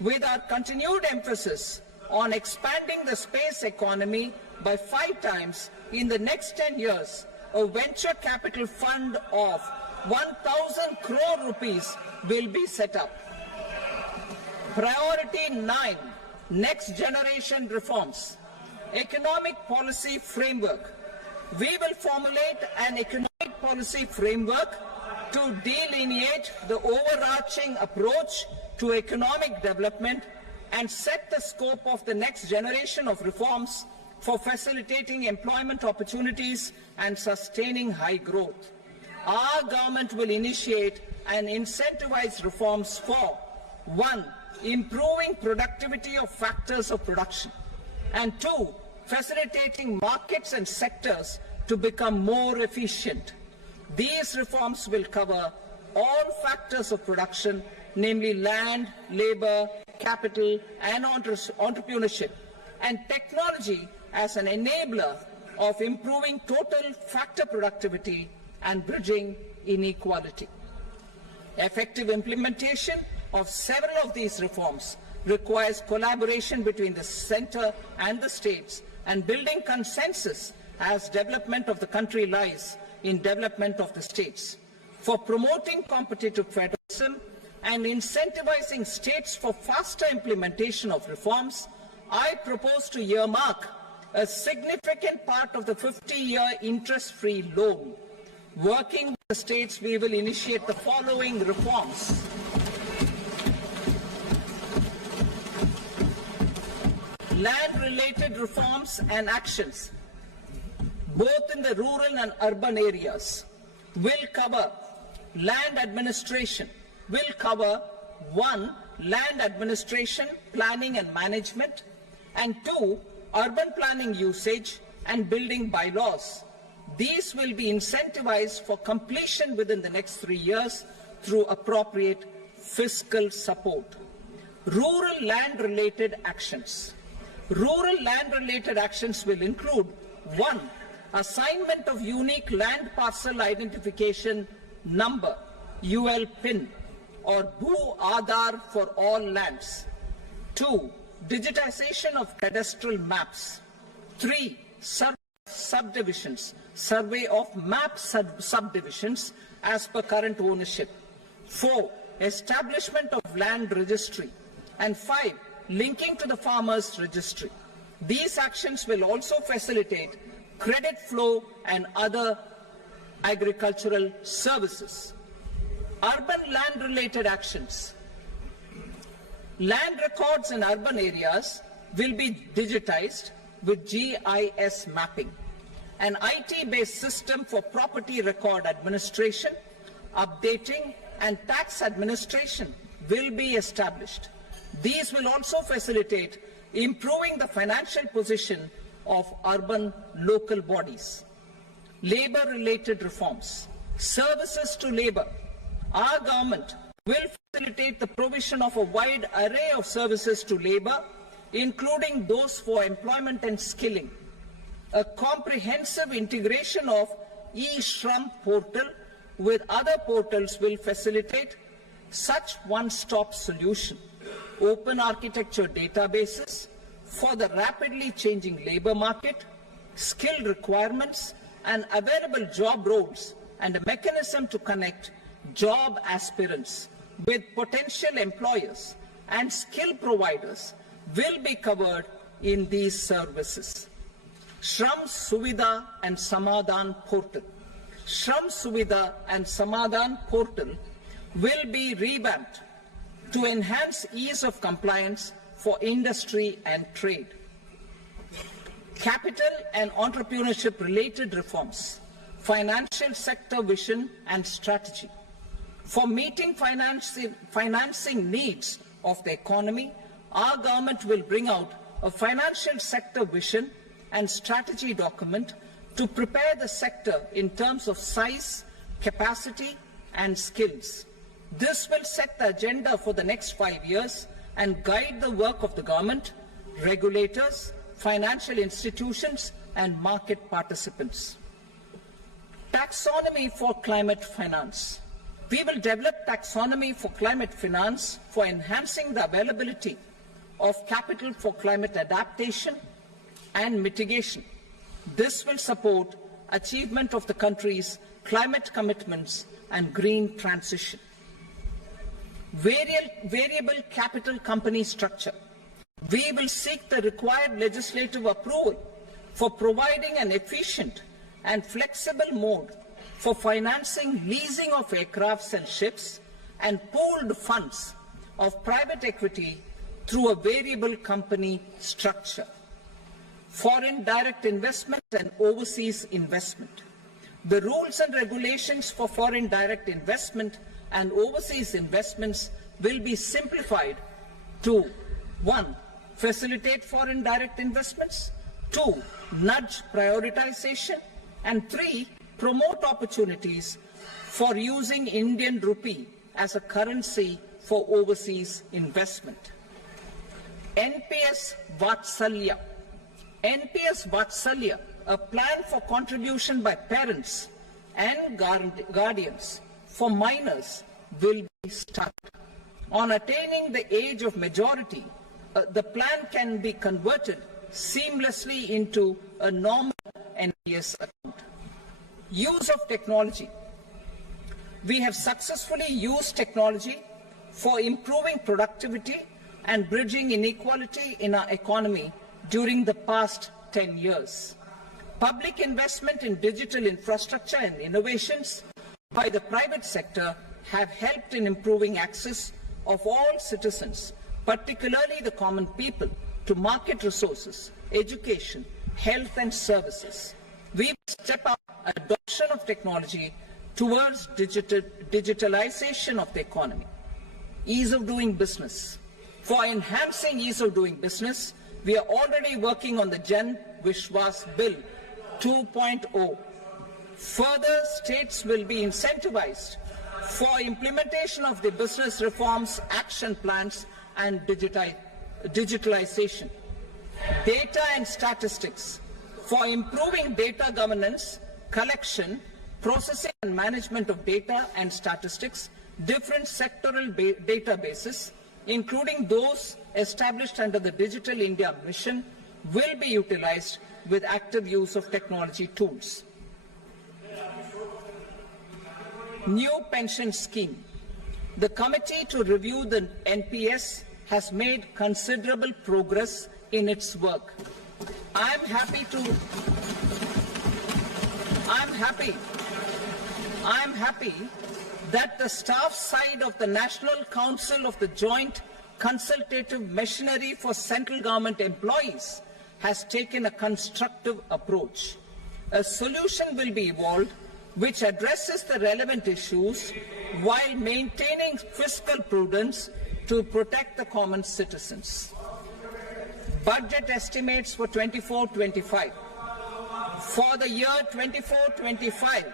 With our continued emphasis on expanding the space economy by 5 times in the next 10 years, a venture capital fund of 1,000 crore rupees will be set up. Priority 9, next generation reforms. Economic policy framework. We will formulate an economic policy framework to delineate the overarching approach to economic development and set the scope of the next generation of reforms for facilitating employment opportunities and sustaining high growth. Our government will initiate and incentivize reforms for 1. Improving productivity of factors of production, and 2. Facilitating markets and sectors to become more efficient. These reforms will cover all factors of production, namely land, labor, capital, and entrepreneurship, and technology as an enabler of improving total factor productivity and bridging inequality. Effective implementation of several of these reforms requires collaboration between the centre and the states and building consensus as development of the country lies in development of the states. For promoting competitive federalism and incentivizing states for faster implementation of reforms, I propose to earmark a significant part of the 50-year interest-free loan. Working with the states, we will initiate the following reforms. Land-related reforms and actions, both in the rural and urban areas, will cover land administration, will cover 1. Land administration, planning and management, and 2. Urban planning usage and building bylaws. These will be incentivized for completion within the next 3 years through appropriate fiscal support. Rural land-related actions. Rural land-related actions will include 1. Assignment of unique land parcel identification number, UL PIN, or Bhu Aadhaar for all lands. 2. Digitization of cadastral maps. 3. Subdivisions, survey of map subdivisions as per current ownership. 4. Establishment of land registry. And 5. Linking to the farmers registry. These actions will also facilitate credit flow and other agricultural services. Urban land-related actions. Land records in urban areas will be digitized with GIS mapping. An IT-based system for property record administration, updating, and tax administration will be established. These will also facilitate improving the financial position of urban local bodies. Labor-related reforms. Services to labor. Our government will facilitate the provision of a wide array of services to labour, including those for employment and skilling. A comprehensive integration of eShram portal with other portals will facilitate such one-stop solution. Open architecture databases for the rapidly changing labour market, skill requirements and available job roles, and a mechanism to connect job aspirants with potential employers and skill providers will be covered in these services. Shram Suvidha and Samadhan portal. Shram Suvidha and Samadhan portal will be revamped to enhance ease of compliance for industry and trade. Capital and entrepreneurship related reforms, financial sector vision and strategy. For meeting financing needs of the economy, our government will bring out a financial sector vision and strategy document to prepare the sector in terms of size, capacity and skills. This will set the agenda for the next 5 years and guide the work of the government, regulators, financial institutions and market participants. Taxonomy for climate finance. We will develop taxonomy for climate finance for enhancing the availability of capital for climate adaptation and mitigation. This will support achievement of the country's climate commitments and green transition. Variable capital company structure. We will seek the required legislative approval for providing an efficient and flexible mode for financing leasing of aircrafts and ships and pooled funds of private equity through a variable company structure. Foreign direct investment and overseas investment. The rules and regulations for foreign direct investment and overseas investments will be simplified to 1. Facilitate foreign direct investments, 2. Nudge prioritization, and 3. Promote opportunities for using Indian rupee as a currency for overseas investment. NPS Vatsalya. NPS Vatsalya, a plan for contribution by parents and guardians for minors, will be started. On attaining the age of majority, the plan can be converted seamlessly into a normal NPS account. Use of technology. We have successfully used technology for improving productivity and bridging inequality in our economy during the past 10 years. Public investment in digital infrastructure and innovations by the private sector have helped in improving access of all citizens, particularly the common people, to market resources, education, health and services. We will step up adoption of technology towards digitalization of the economy. Ease of doing business. For enhancing ease of doing business, we are already working on the Jan Vishwas Bill 2.0. Further, states will be incentivized for implementation of the business reforms, action plans and digitalization. Data and statistics. For improving data governance, collection, processing and management of data and statistics, different sectoral databases, including those established under the Digital India Mission, will be utilized with active use of technology tools. New pension scheme. The committee to review the NPS has made considerable progress in its work. I'm happy that the staff side of the National Council of the Joint Consultative Machinery for Central Government Employees has taken a constructive approach. A solution will be evolved which addresses the relevant issues while maintaining fiscal prudence to protect the common citizens. Budget estimates for 24-25. For the year 24-25,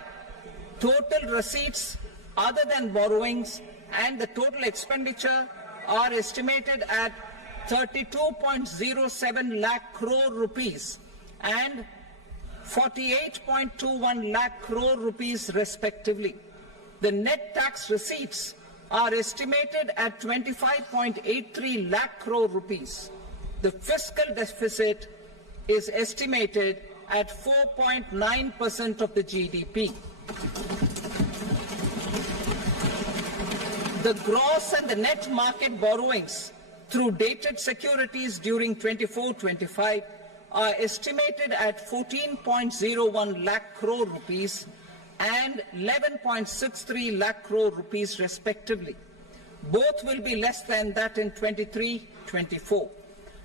total receipts other than borrowings and the total expenditure are estimated at 32.07 lakh crore rupees and 48.21 lakh crore rupees respectively. The net tax receipts are estimated at 25.83 lakh crore rupees. The fiscal deficit is estimated at 4.9% of the GDP. The gross and the net market borrowings through dated securities during 24-25 are estimated at 14.01 lakh crore rupees and 11.63 lakh crore rupees respectively. Both will be less than that in 23-24.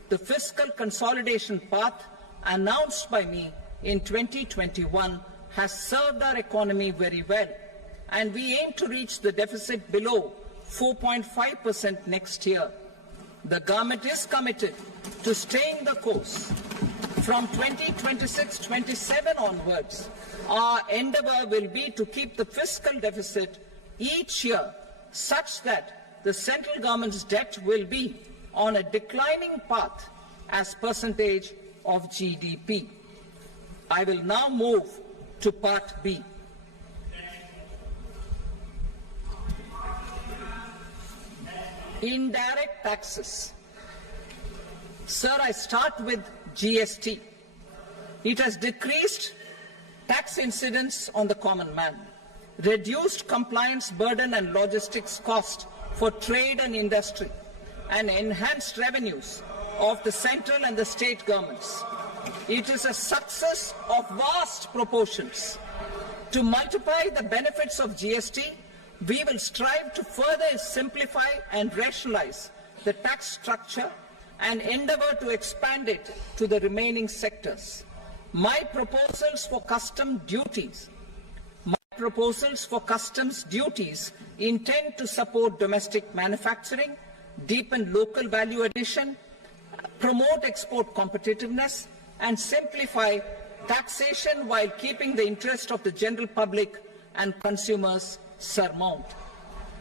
The fiscal consolidation path announced by me in 2021 has served our economy very well, and we aim to reach the deficit below 4.5% next year. The government is committed to staying the course. From 2026-27 onwards, our endeavour will be to keep the fiscal deficit each year such that the central government's debt will be on a declining path as percentage of GDP. I will now move to Part B. Indirect taxes. Sir, I start with GST. It has decreased tax incidence on the common man, reduced compliance burden and logistics cost for trade and industry, and enhanced revenues of the central and the state governments. It is a success of vast proportions. To multiply the benefits of GST, we will strive to further simplify and rationalize the tax structure and endeavour to expand it to the remaining sectors. My proposals for customs duties intend to support domestic manufacturing, deepen local value addition, promote export competitiveness, and simplify taxation while keeping the interest of the general public and consumers surmount.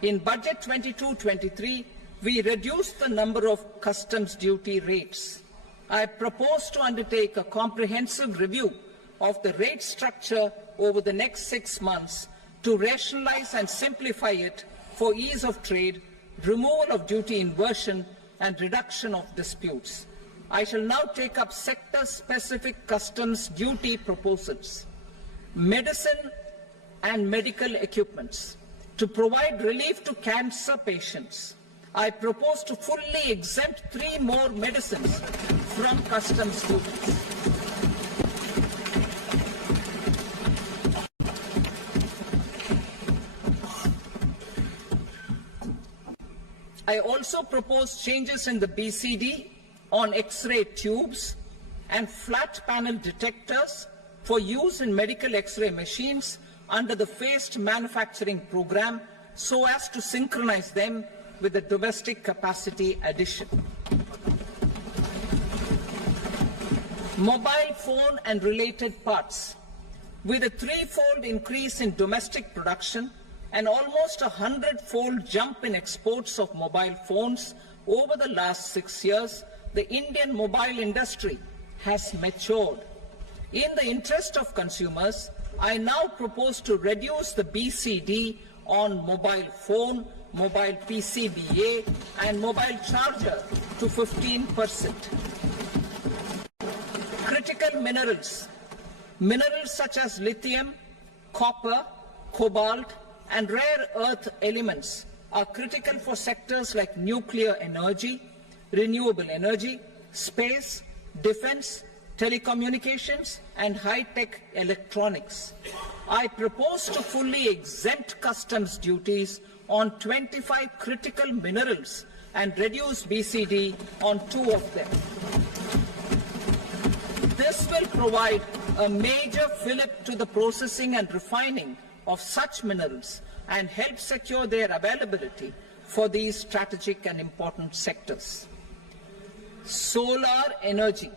In Budget 22-23, we reduced the number of customs duty rates. I propose to undertake a comprehensive review of the rate structure over the next 6 months to rationalize and simplify it for ease of trade, removal of duty inversion, and reduction of disputes. I shall now take up sector-specific customs duty proposals. Medicine and medical equipments. To provide relief to cancer patients, I propose to fully exempt 3 more medicines from customs duties. I also propose changes in the BCD on X-ray tubes and flat panel detectors for use in medical X-ray machines under the phased manufacturing program so as to synchronize them with the domestic capacity addition. Mobile phone and related parts. With a 3-fold increase in domestic production and almost a 100-fold jump in exports of mobile phones over the last 6 years, the Indian mobile industry has matured. In the interest of consumers, I now propose to reduce the BCD on mobile phone, mobile PCBA, and mobile charger to 15%. Critical minerals. Minerals such as lithium, copper, cobalt, and rare earth elements are critical for sectors like nuclear energy, renewable energy, space, defense, telecommunications, and high-tech electronics. I propose to fully exempt customs duties on 25 critical minerals and reduce BCD on 2 of them. This will provide a major fillip to the processing and refining of such minerals and help secure their availability for these strategic and important sectors. Solar energy.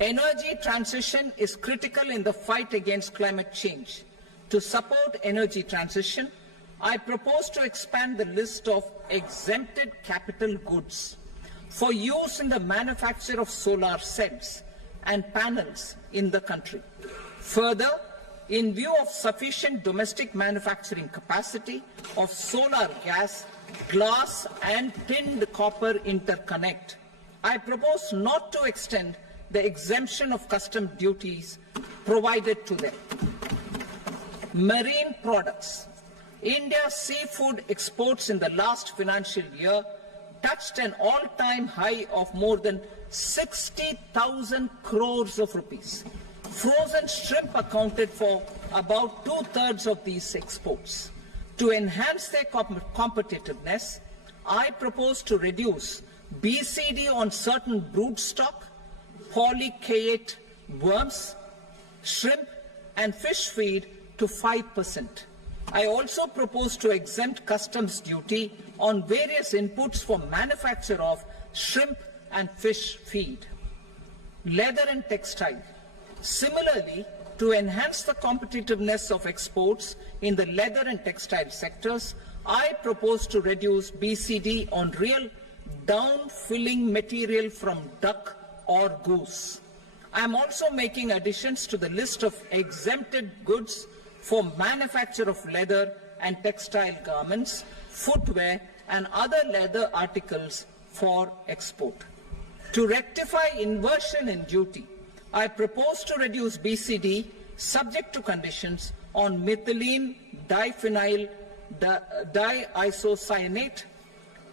Energy transition is critical in the fight against climate change. To support energy transition, I propose to expand the list of exempted capital goods for use in the manufacture of solar cells and panels in the country. Further, in view of sufficient domestic manufacturing capacity of solar gas, glass and tinned copper interconnect, I propose not to extend the exemption of custom duties provided to them. Marine products. India's seafood exports in the last financial year touched an all-time high of more than 60,000 crores of rupees. Frozen shrimp accounted for about 2/3 of these exports. To enhance their competitiveness, I propose to reduce BCD on certain broodstock, polychaete worms, shrimp and fish feed to 5%. I also propose to exempt customs duty on various inputs for manufacture of shrimp and fish feed. Leather and textile. Similarly, to enhance the competitiveness of exports in the leather and textile sectors, I propose to reduce BCD on real down-filling material from duck or goose. I am also making additions to the list of exempted goods for manufacture of leather and textile garments, footwear and other leather articles for export. To rectify inversion in duty, I propose to reduce BCD subject to conditions on methylene diphenyl diisocyanate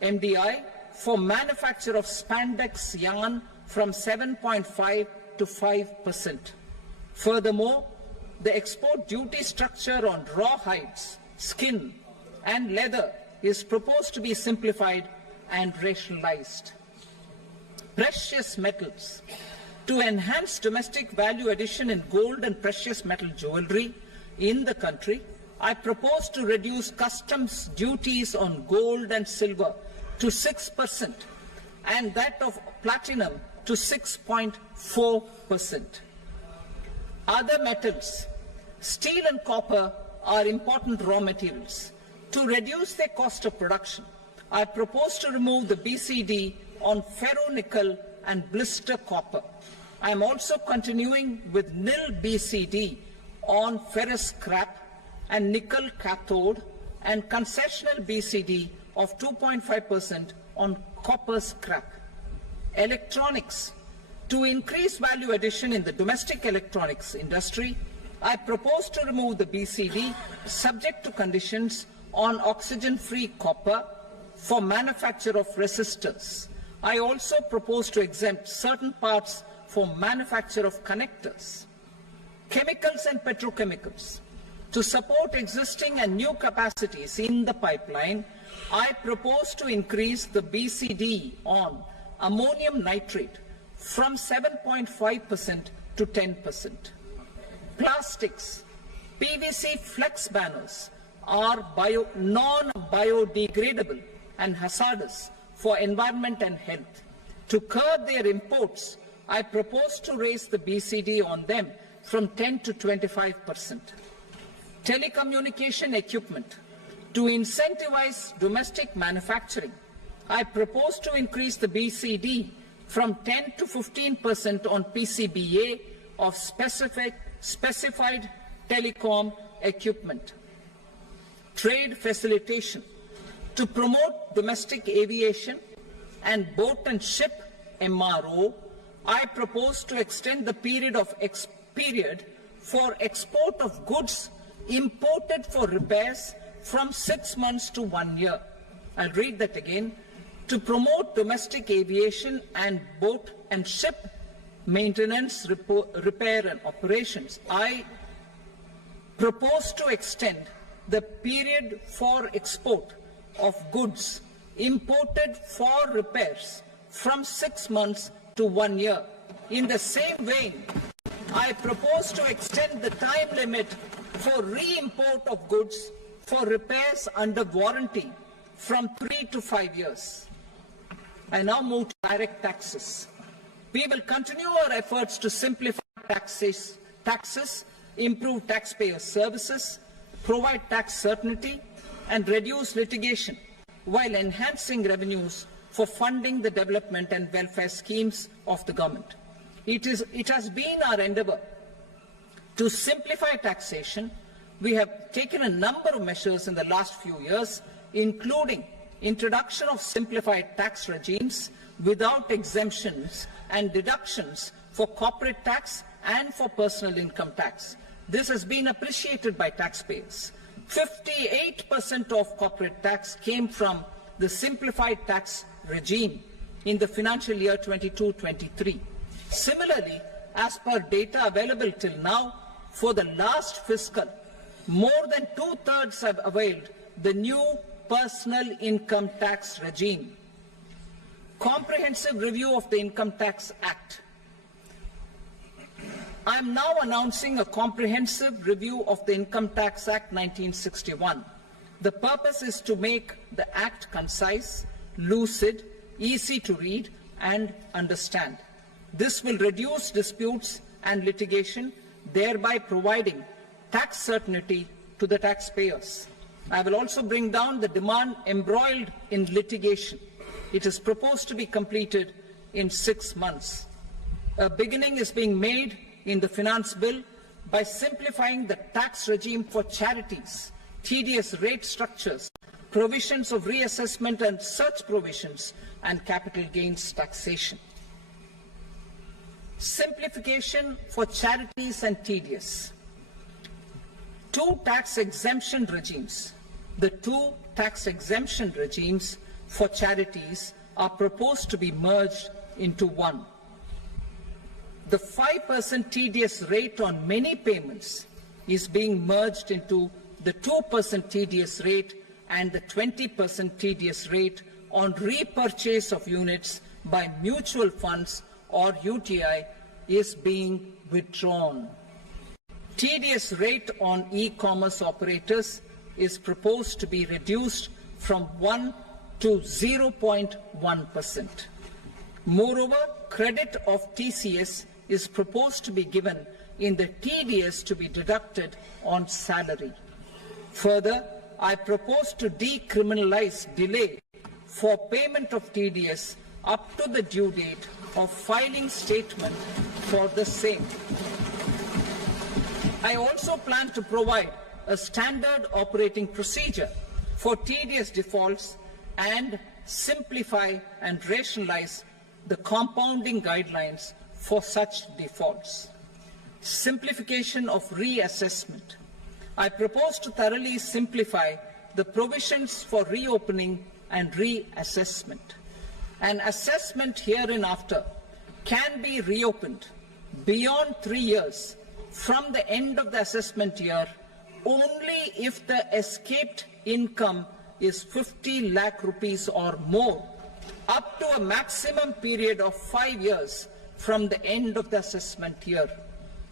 MDI for manufacture of spandex yarn from 7.5 to 5%. Furthermore, the export duty structure on raw hides, skin and leather is proposed to be simplified and rationalized. Precious metals. To enhance domestic value addition in gold and precious metal jewelry in the country, I propose to reduce customs duties on gold and silver to 6% and that of platinum to 6.4%. Other metals, steel and copper are important raw materials. To reduce their cost of production, I propose to remove the BCD on ferronickel and blister copper. I am also continuing with nil BCD on ferrous scrap and nickel cathode and concessional BCD of 2.5% on copper scrap. Electronics. To increase value addition in the domestic electronics industry, I propose to remove the BCD subject to conditions on oxygen-free copper for manufacture of resistors. I also propose to exempt certain parts for manufacture of connectors. Chemicals and petrochemicals. To support existing and new capacities in the pipeline, I propose to increase the BCD on ammonium nitrate from 7.5% to 10%. Plastics. PVC flex banners are non-biodegradable and hazardous for environment and health. To curb their imports, I propose to raise the BCD on them from 10 to 25%. Telecommunication equipment. To incentivize domestic manufacturing, I propose to increase the BCD from 10 to 15% on PCBA of specified telecom equipment. Trade facilitation. To promote domestic aviation and boat and ship MRO, I propose to extend the period for export of goods imported for repairs from 6 months to 1 year. I'll read that again. To promote domestic aviation and boat and ship maintenance, repair and operations, I propose to extend the period for export of goods imported for repairs from 6 months to 1 year. In the same vein, I propose to extend the time limit for re-import of goods for repairs under warranty from 3 to 5 years. I now move to direct taxes. We will continue our efforts to simplify taxes, improve taxpayer services, provide tax certainty, and reduce litigation while enhancing revenues for funding the development and welfare schemes of the government. It has been our endeavour to simplify taxation. We have taken a number of measures in the last few years, including introduction of simplified tax regimes without exemptions and deductions for corporate tax and for personal income tax. This has been appreciated by taxpayers. 58% of corporate tax came from the simplified tax regime in the financial year 22-23. Similarly, as per data available till now, for the last fiscal, more than 2/3 have availed the new personal income tax regime. Comprehensive review of the Income Tax Act. I am now announcing a comprehensive review of the Income Tax Act 1961. The purpose is to make the Act concise, lucid, easy to read and understand. This will reduce disputes and litigation, thereby providing tax certainty to the taxpayers. I will also bring down the demand embroiled in litigation. It is proposed to be completed in 6 months. A beginning is being made in the Finance Bill by simplifying the tax regime for charities, tedious rate structures, provisions of reassessment and such provisions, and capital gains taxation. Simplification for charities and tedious. Two tax exemption regimes. The two tax exemption regimes for charities are proposed to be merged into one. The 5% TDS rate on many payments is being merged into the 2% TDS rate, and the 20% TDS rate on repurchase of units by mutual funds or UTI is being withdrawn. TDS rate on e-commerce operators is proposed to be reduced from 1 to 0.1%. Moreover, credit of TCS is proposed to be given in the TDS to be deducted on salary. Further, I propose to decriminalize delay for payment of TDS up to the due date of filing statement for the same. I also plan to provide a standard operating procedure for TDS defaults and simplify and rationalize the compounding guidelines for such defaults. Simplification of reassessment. I propose to thoroughly simplify the provisions for reopening and reassessment. An assessment hereinafter can be reopened beyond 3 years from the end of the assessment year only if the escaped income is 50 lakh rupees or more, up to a maximum period of 5 years from the end of the assessment year.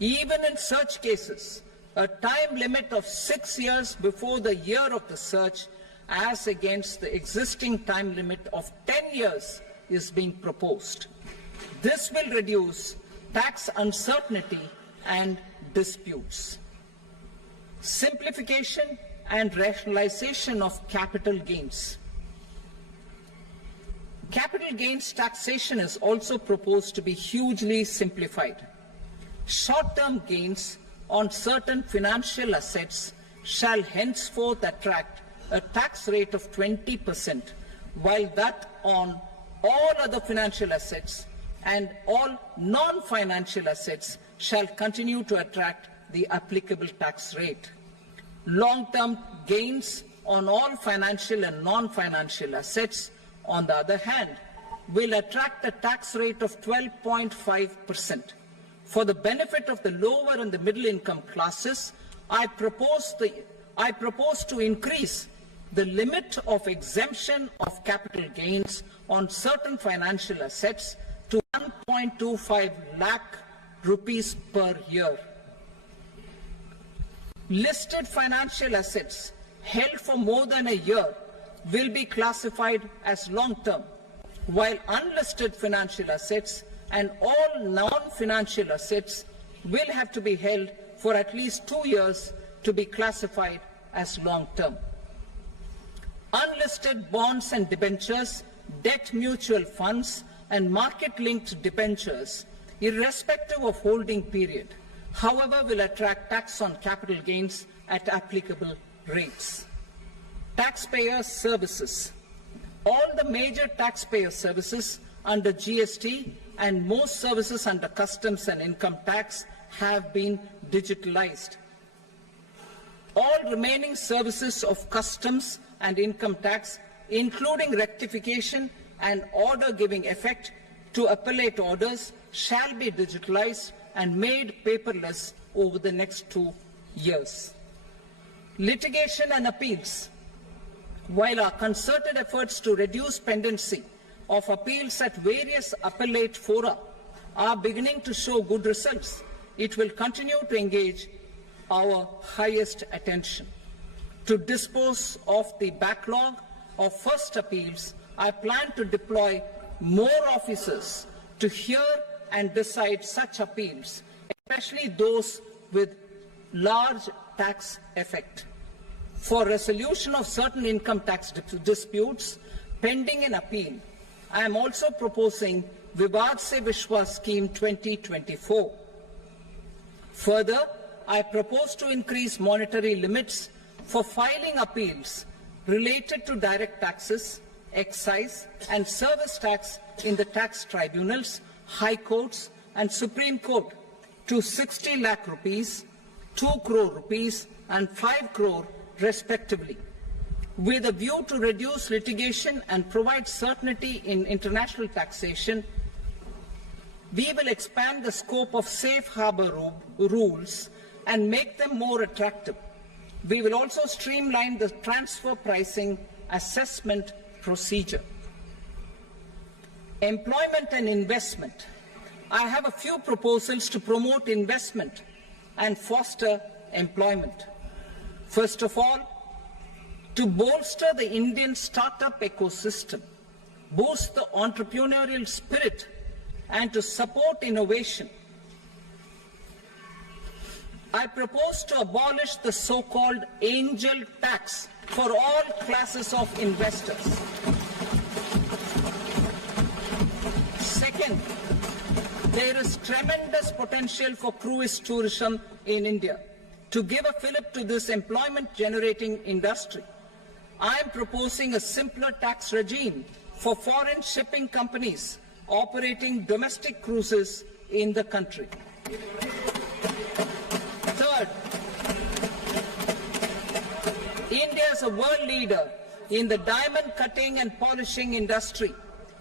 Even in such cases, a time limit of 6 years before the year of the search, as against the existing time limit of 10 years, is being proposed. This will reduce tax uncertainty and disputes. Simplification and rationalization of capital gains. Capital gains taxation is also proposed to be hugely simplified. Short-term gains on certain financial assets shall henceforth attract a tax rate of 20%, while that on all other financial assets and all non-financial assets shall continue to attract the applicable tax rate. Long-term gains on all financial and non-financial assets, on the other hand, will attract a tax rate of 12.5%. For the benefit of the lower and the middle income classes, I propose to increase the limit of exemption of capital gains on certain financial assets to 1.25 lakh rupees per year. Listed financial assets held for more than a year will be classified as long-term, while unlisted financial assets and all non-financial assets will have to be held for at least 2 years to be classified as long-term. Unlisted bonds and debentures, debt mutual funds, and market-linked debentures, irrespective of holding period, however, will attract tax on capital gains at applicable rates. Taxpayer services. All the major taxpayer services under GST and most services under customs and income tax have been digitalized. All remaining services of customs and income tax, including rectification and order giving effect to appellate orders, shall be digitalized and made paperless over the next 2 years. Litigation and appeals. While our concerted efforts to reduce pendency of appeals at various appellate fora are beginning to show good results, it will continue to engage our highest attention. To dispose of the backlog of first appeals, I plan to deploy more officers to hear and decide such appeals, especially those with large tax effect. For resolution of certain income tax disputes pending an appeal, I am also proposing Vivad Se Vishwas Scheme 2024. Further, I propose to increase monetary limits for filing appeals related to direct taxes, excise and service tax in the tax tribunals, high courts and Supreme Court to 60 lakh rupees, 2 crore rupees and 5 crore respectively, with a view to reduce litigation and provide certainty in international taxation. We will expand the scope of safe harbor rules and make them more attractive. We will also streamline the transfer pricing assessment procedure. Employment and investment. I have a few proposals to promote investment and foster employment. First of all, to bolster the Indian startup ecosystem, boost the entrepreneurial spirit, and to support innovation, I propose to abolish the so-called angel tax for all classes of investors. Second, there is tremendous potential for cruise tourism in India. To give a fillip to this employment-generating industry, I am proposing a simpler tax regime for foreign shipping companies operating domestic cruises in the country. Third, India is a world leader in the diamond cutting and polishing industry,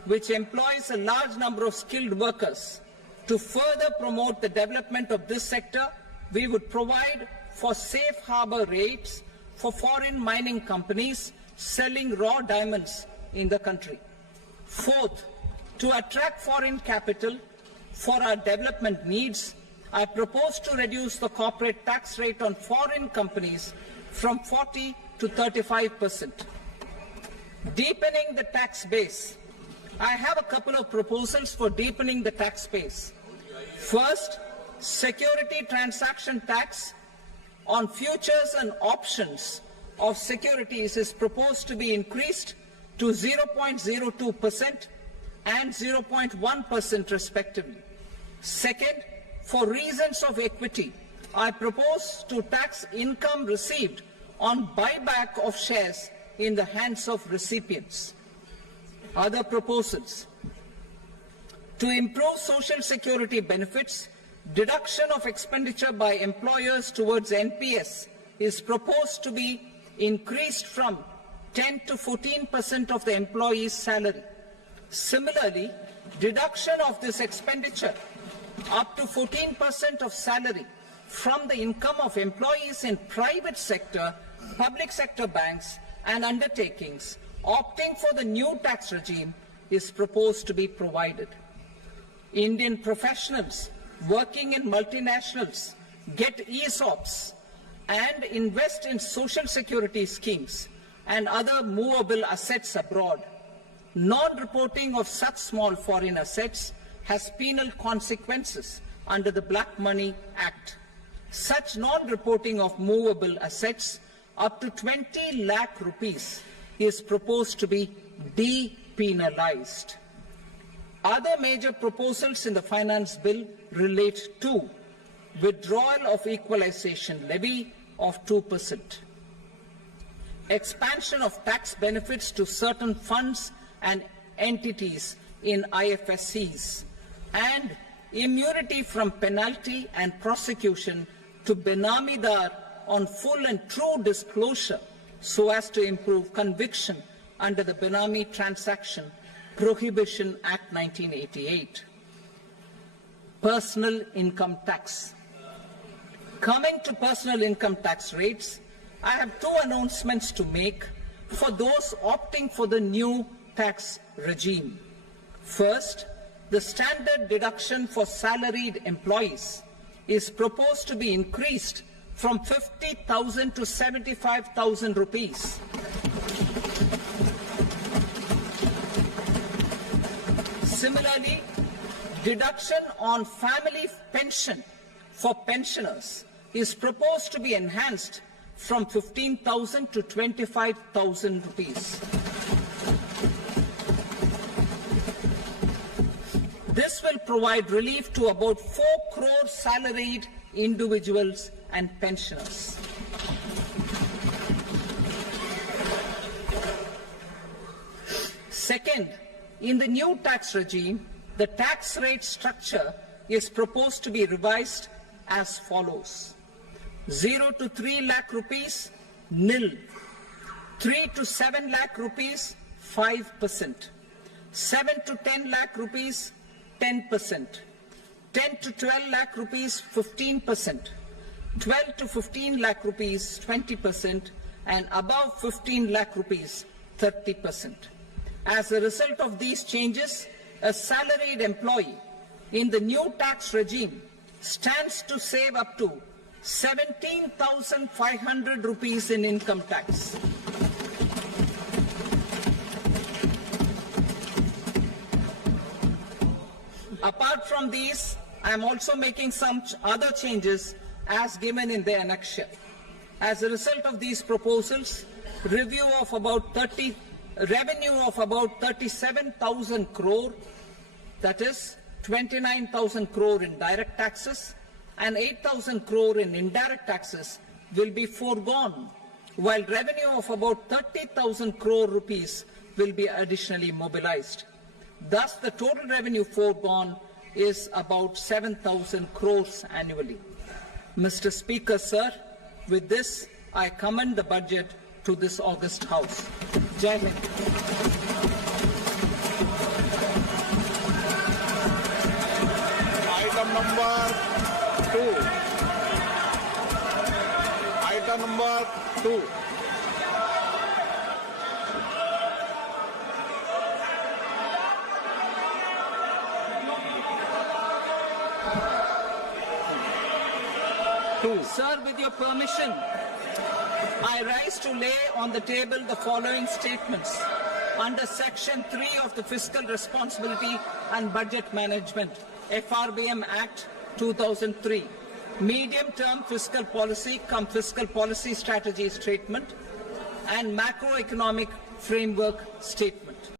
which employs a large number of skilled workers. To further promote the development of this sector, we would provide for safe harbor rates for foreign mining companies selling raw diamonds in the country. Fourth, to attract foreign capital for our development needs, I propose to reduce the corporate tax rate on foreign companies from 40 to 35%. Deepening the tax base. I have a couple of proposals for deepening the tax base. First, security transaction tax on futures and options of securities is proposed to be increased to 0.02% and 0.1% respectively. Second, for reasons of equity, I propose to tax income received on buyback of shares in the hands of recipients. Other proposals: to improve social security benefits, deduction of expenditure by employers towards NPS is proposed to be increased from 10 to 14% of the employee's salary. Similarly, deduction of this expenditure up to 14% of salary from the income of employees in private sector, public sector banks and undertakings opting for the new tax regime is proposed to be provided. Indian professionals working in multinationals get ESOPs and invest in social security schemes and other movable assets abroad. Non-reporting of such small foreign assets has penal consequences under the Black Money Act. Such non-reporting of movable assets up to 20 lakh rupees is proposed to be depenalized. Other major proposals in the finance bill relate to withdrawal of equalization levy of 2%, expansion of tax benefits to certain funds and entities in IFSCs, and immunity from penalty and prosecution to Benamidar on full and true disclosure so as to improve conviction under the Benami Transaction Prohibition Act 1988. Personal income tax. Coming to personal income tax rates, I have two announcements to make for those opting for the new tax regime. First, the standard deduction for salaried employees is proposed to be increased from 50,000 to 75,000 rupees. Similarly, deduction on family pension for pensioners is proposed to be enhanced from 15,000 to 25,000 rupees. This will provide relief to about 4 crore salaried individuals and pensioners. Second, in the new tax regime, the tax rate structure is proposed to be revised as follows: 0 to 3 lakh rupees, nil; 3 to 7 lakh rupees, 5%; 7 to 10 lakh rupees, 10%; 10 to 12 lakh rupees, 15%; 12 to 15 lakh rupees, 20%; and above 15 lakh rupees, 30%. As a result of these changes, a salaried employee in the new tax regime stands to save up to 17,500 rupees in income tax. Apart from these, I am also making some other changes as given in the annexure. As a result of these proposals, revenue of about 37,000 crore, that is 29,000 crore in direct taxes and 8,000 crore in indirect taxes, will be foregone, while revenue of about 30,000 crore rupees will be additionally mobilized. Thus, the total revenue foregone is about 7,000 crores annually. Mr. Speaker, sir, with this, I commend the budget to this august House. Jai Hind. Item number 2. Item number 2. Sir, with your permission, I rise to lay on the table the following statements under Section 3 of the Fiscal Responsibility and Budget Management, FRBM Act 2003, Medium-Term Fiscal Policy cum Fiscal Policy Strategy Statement and Macroeconomic Framework Statement.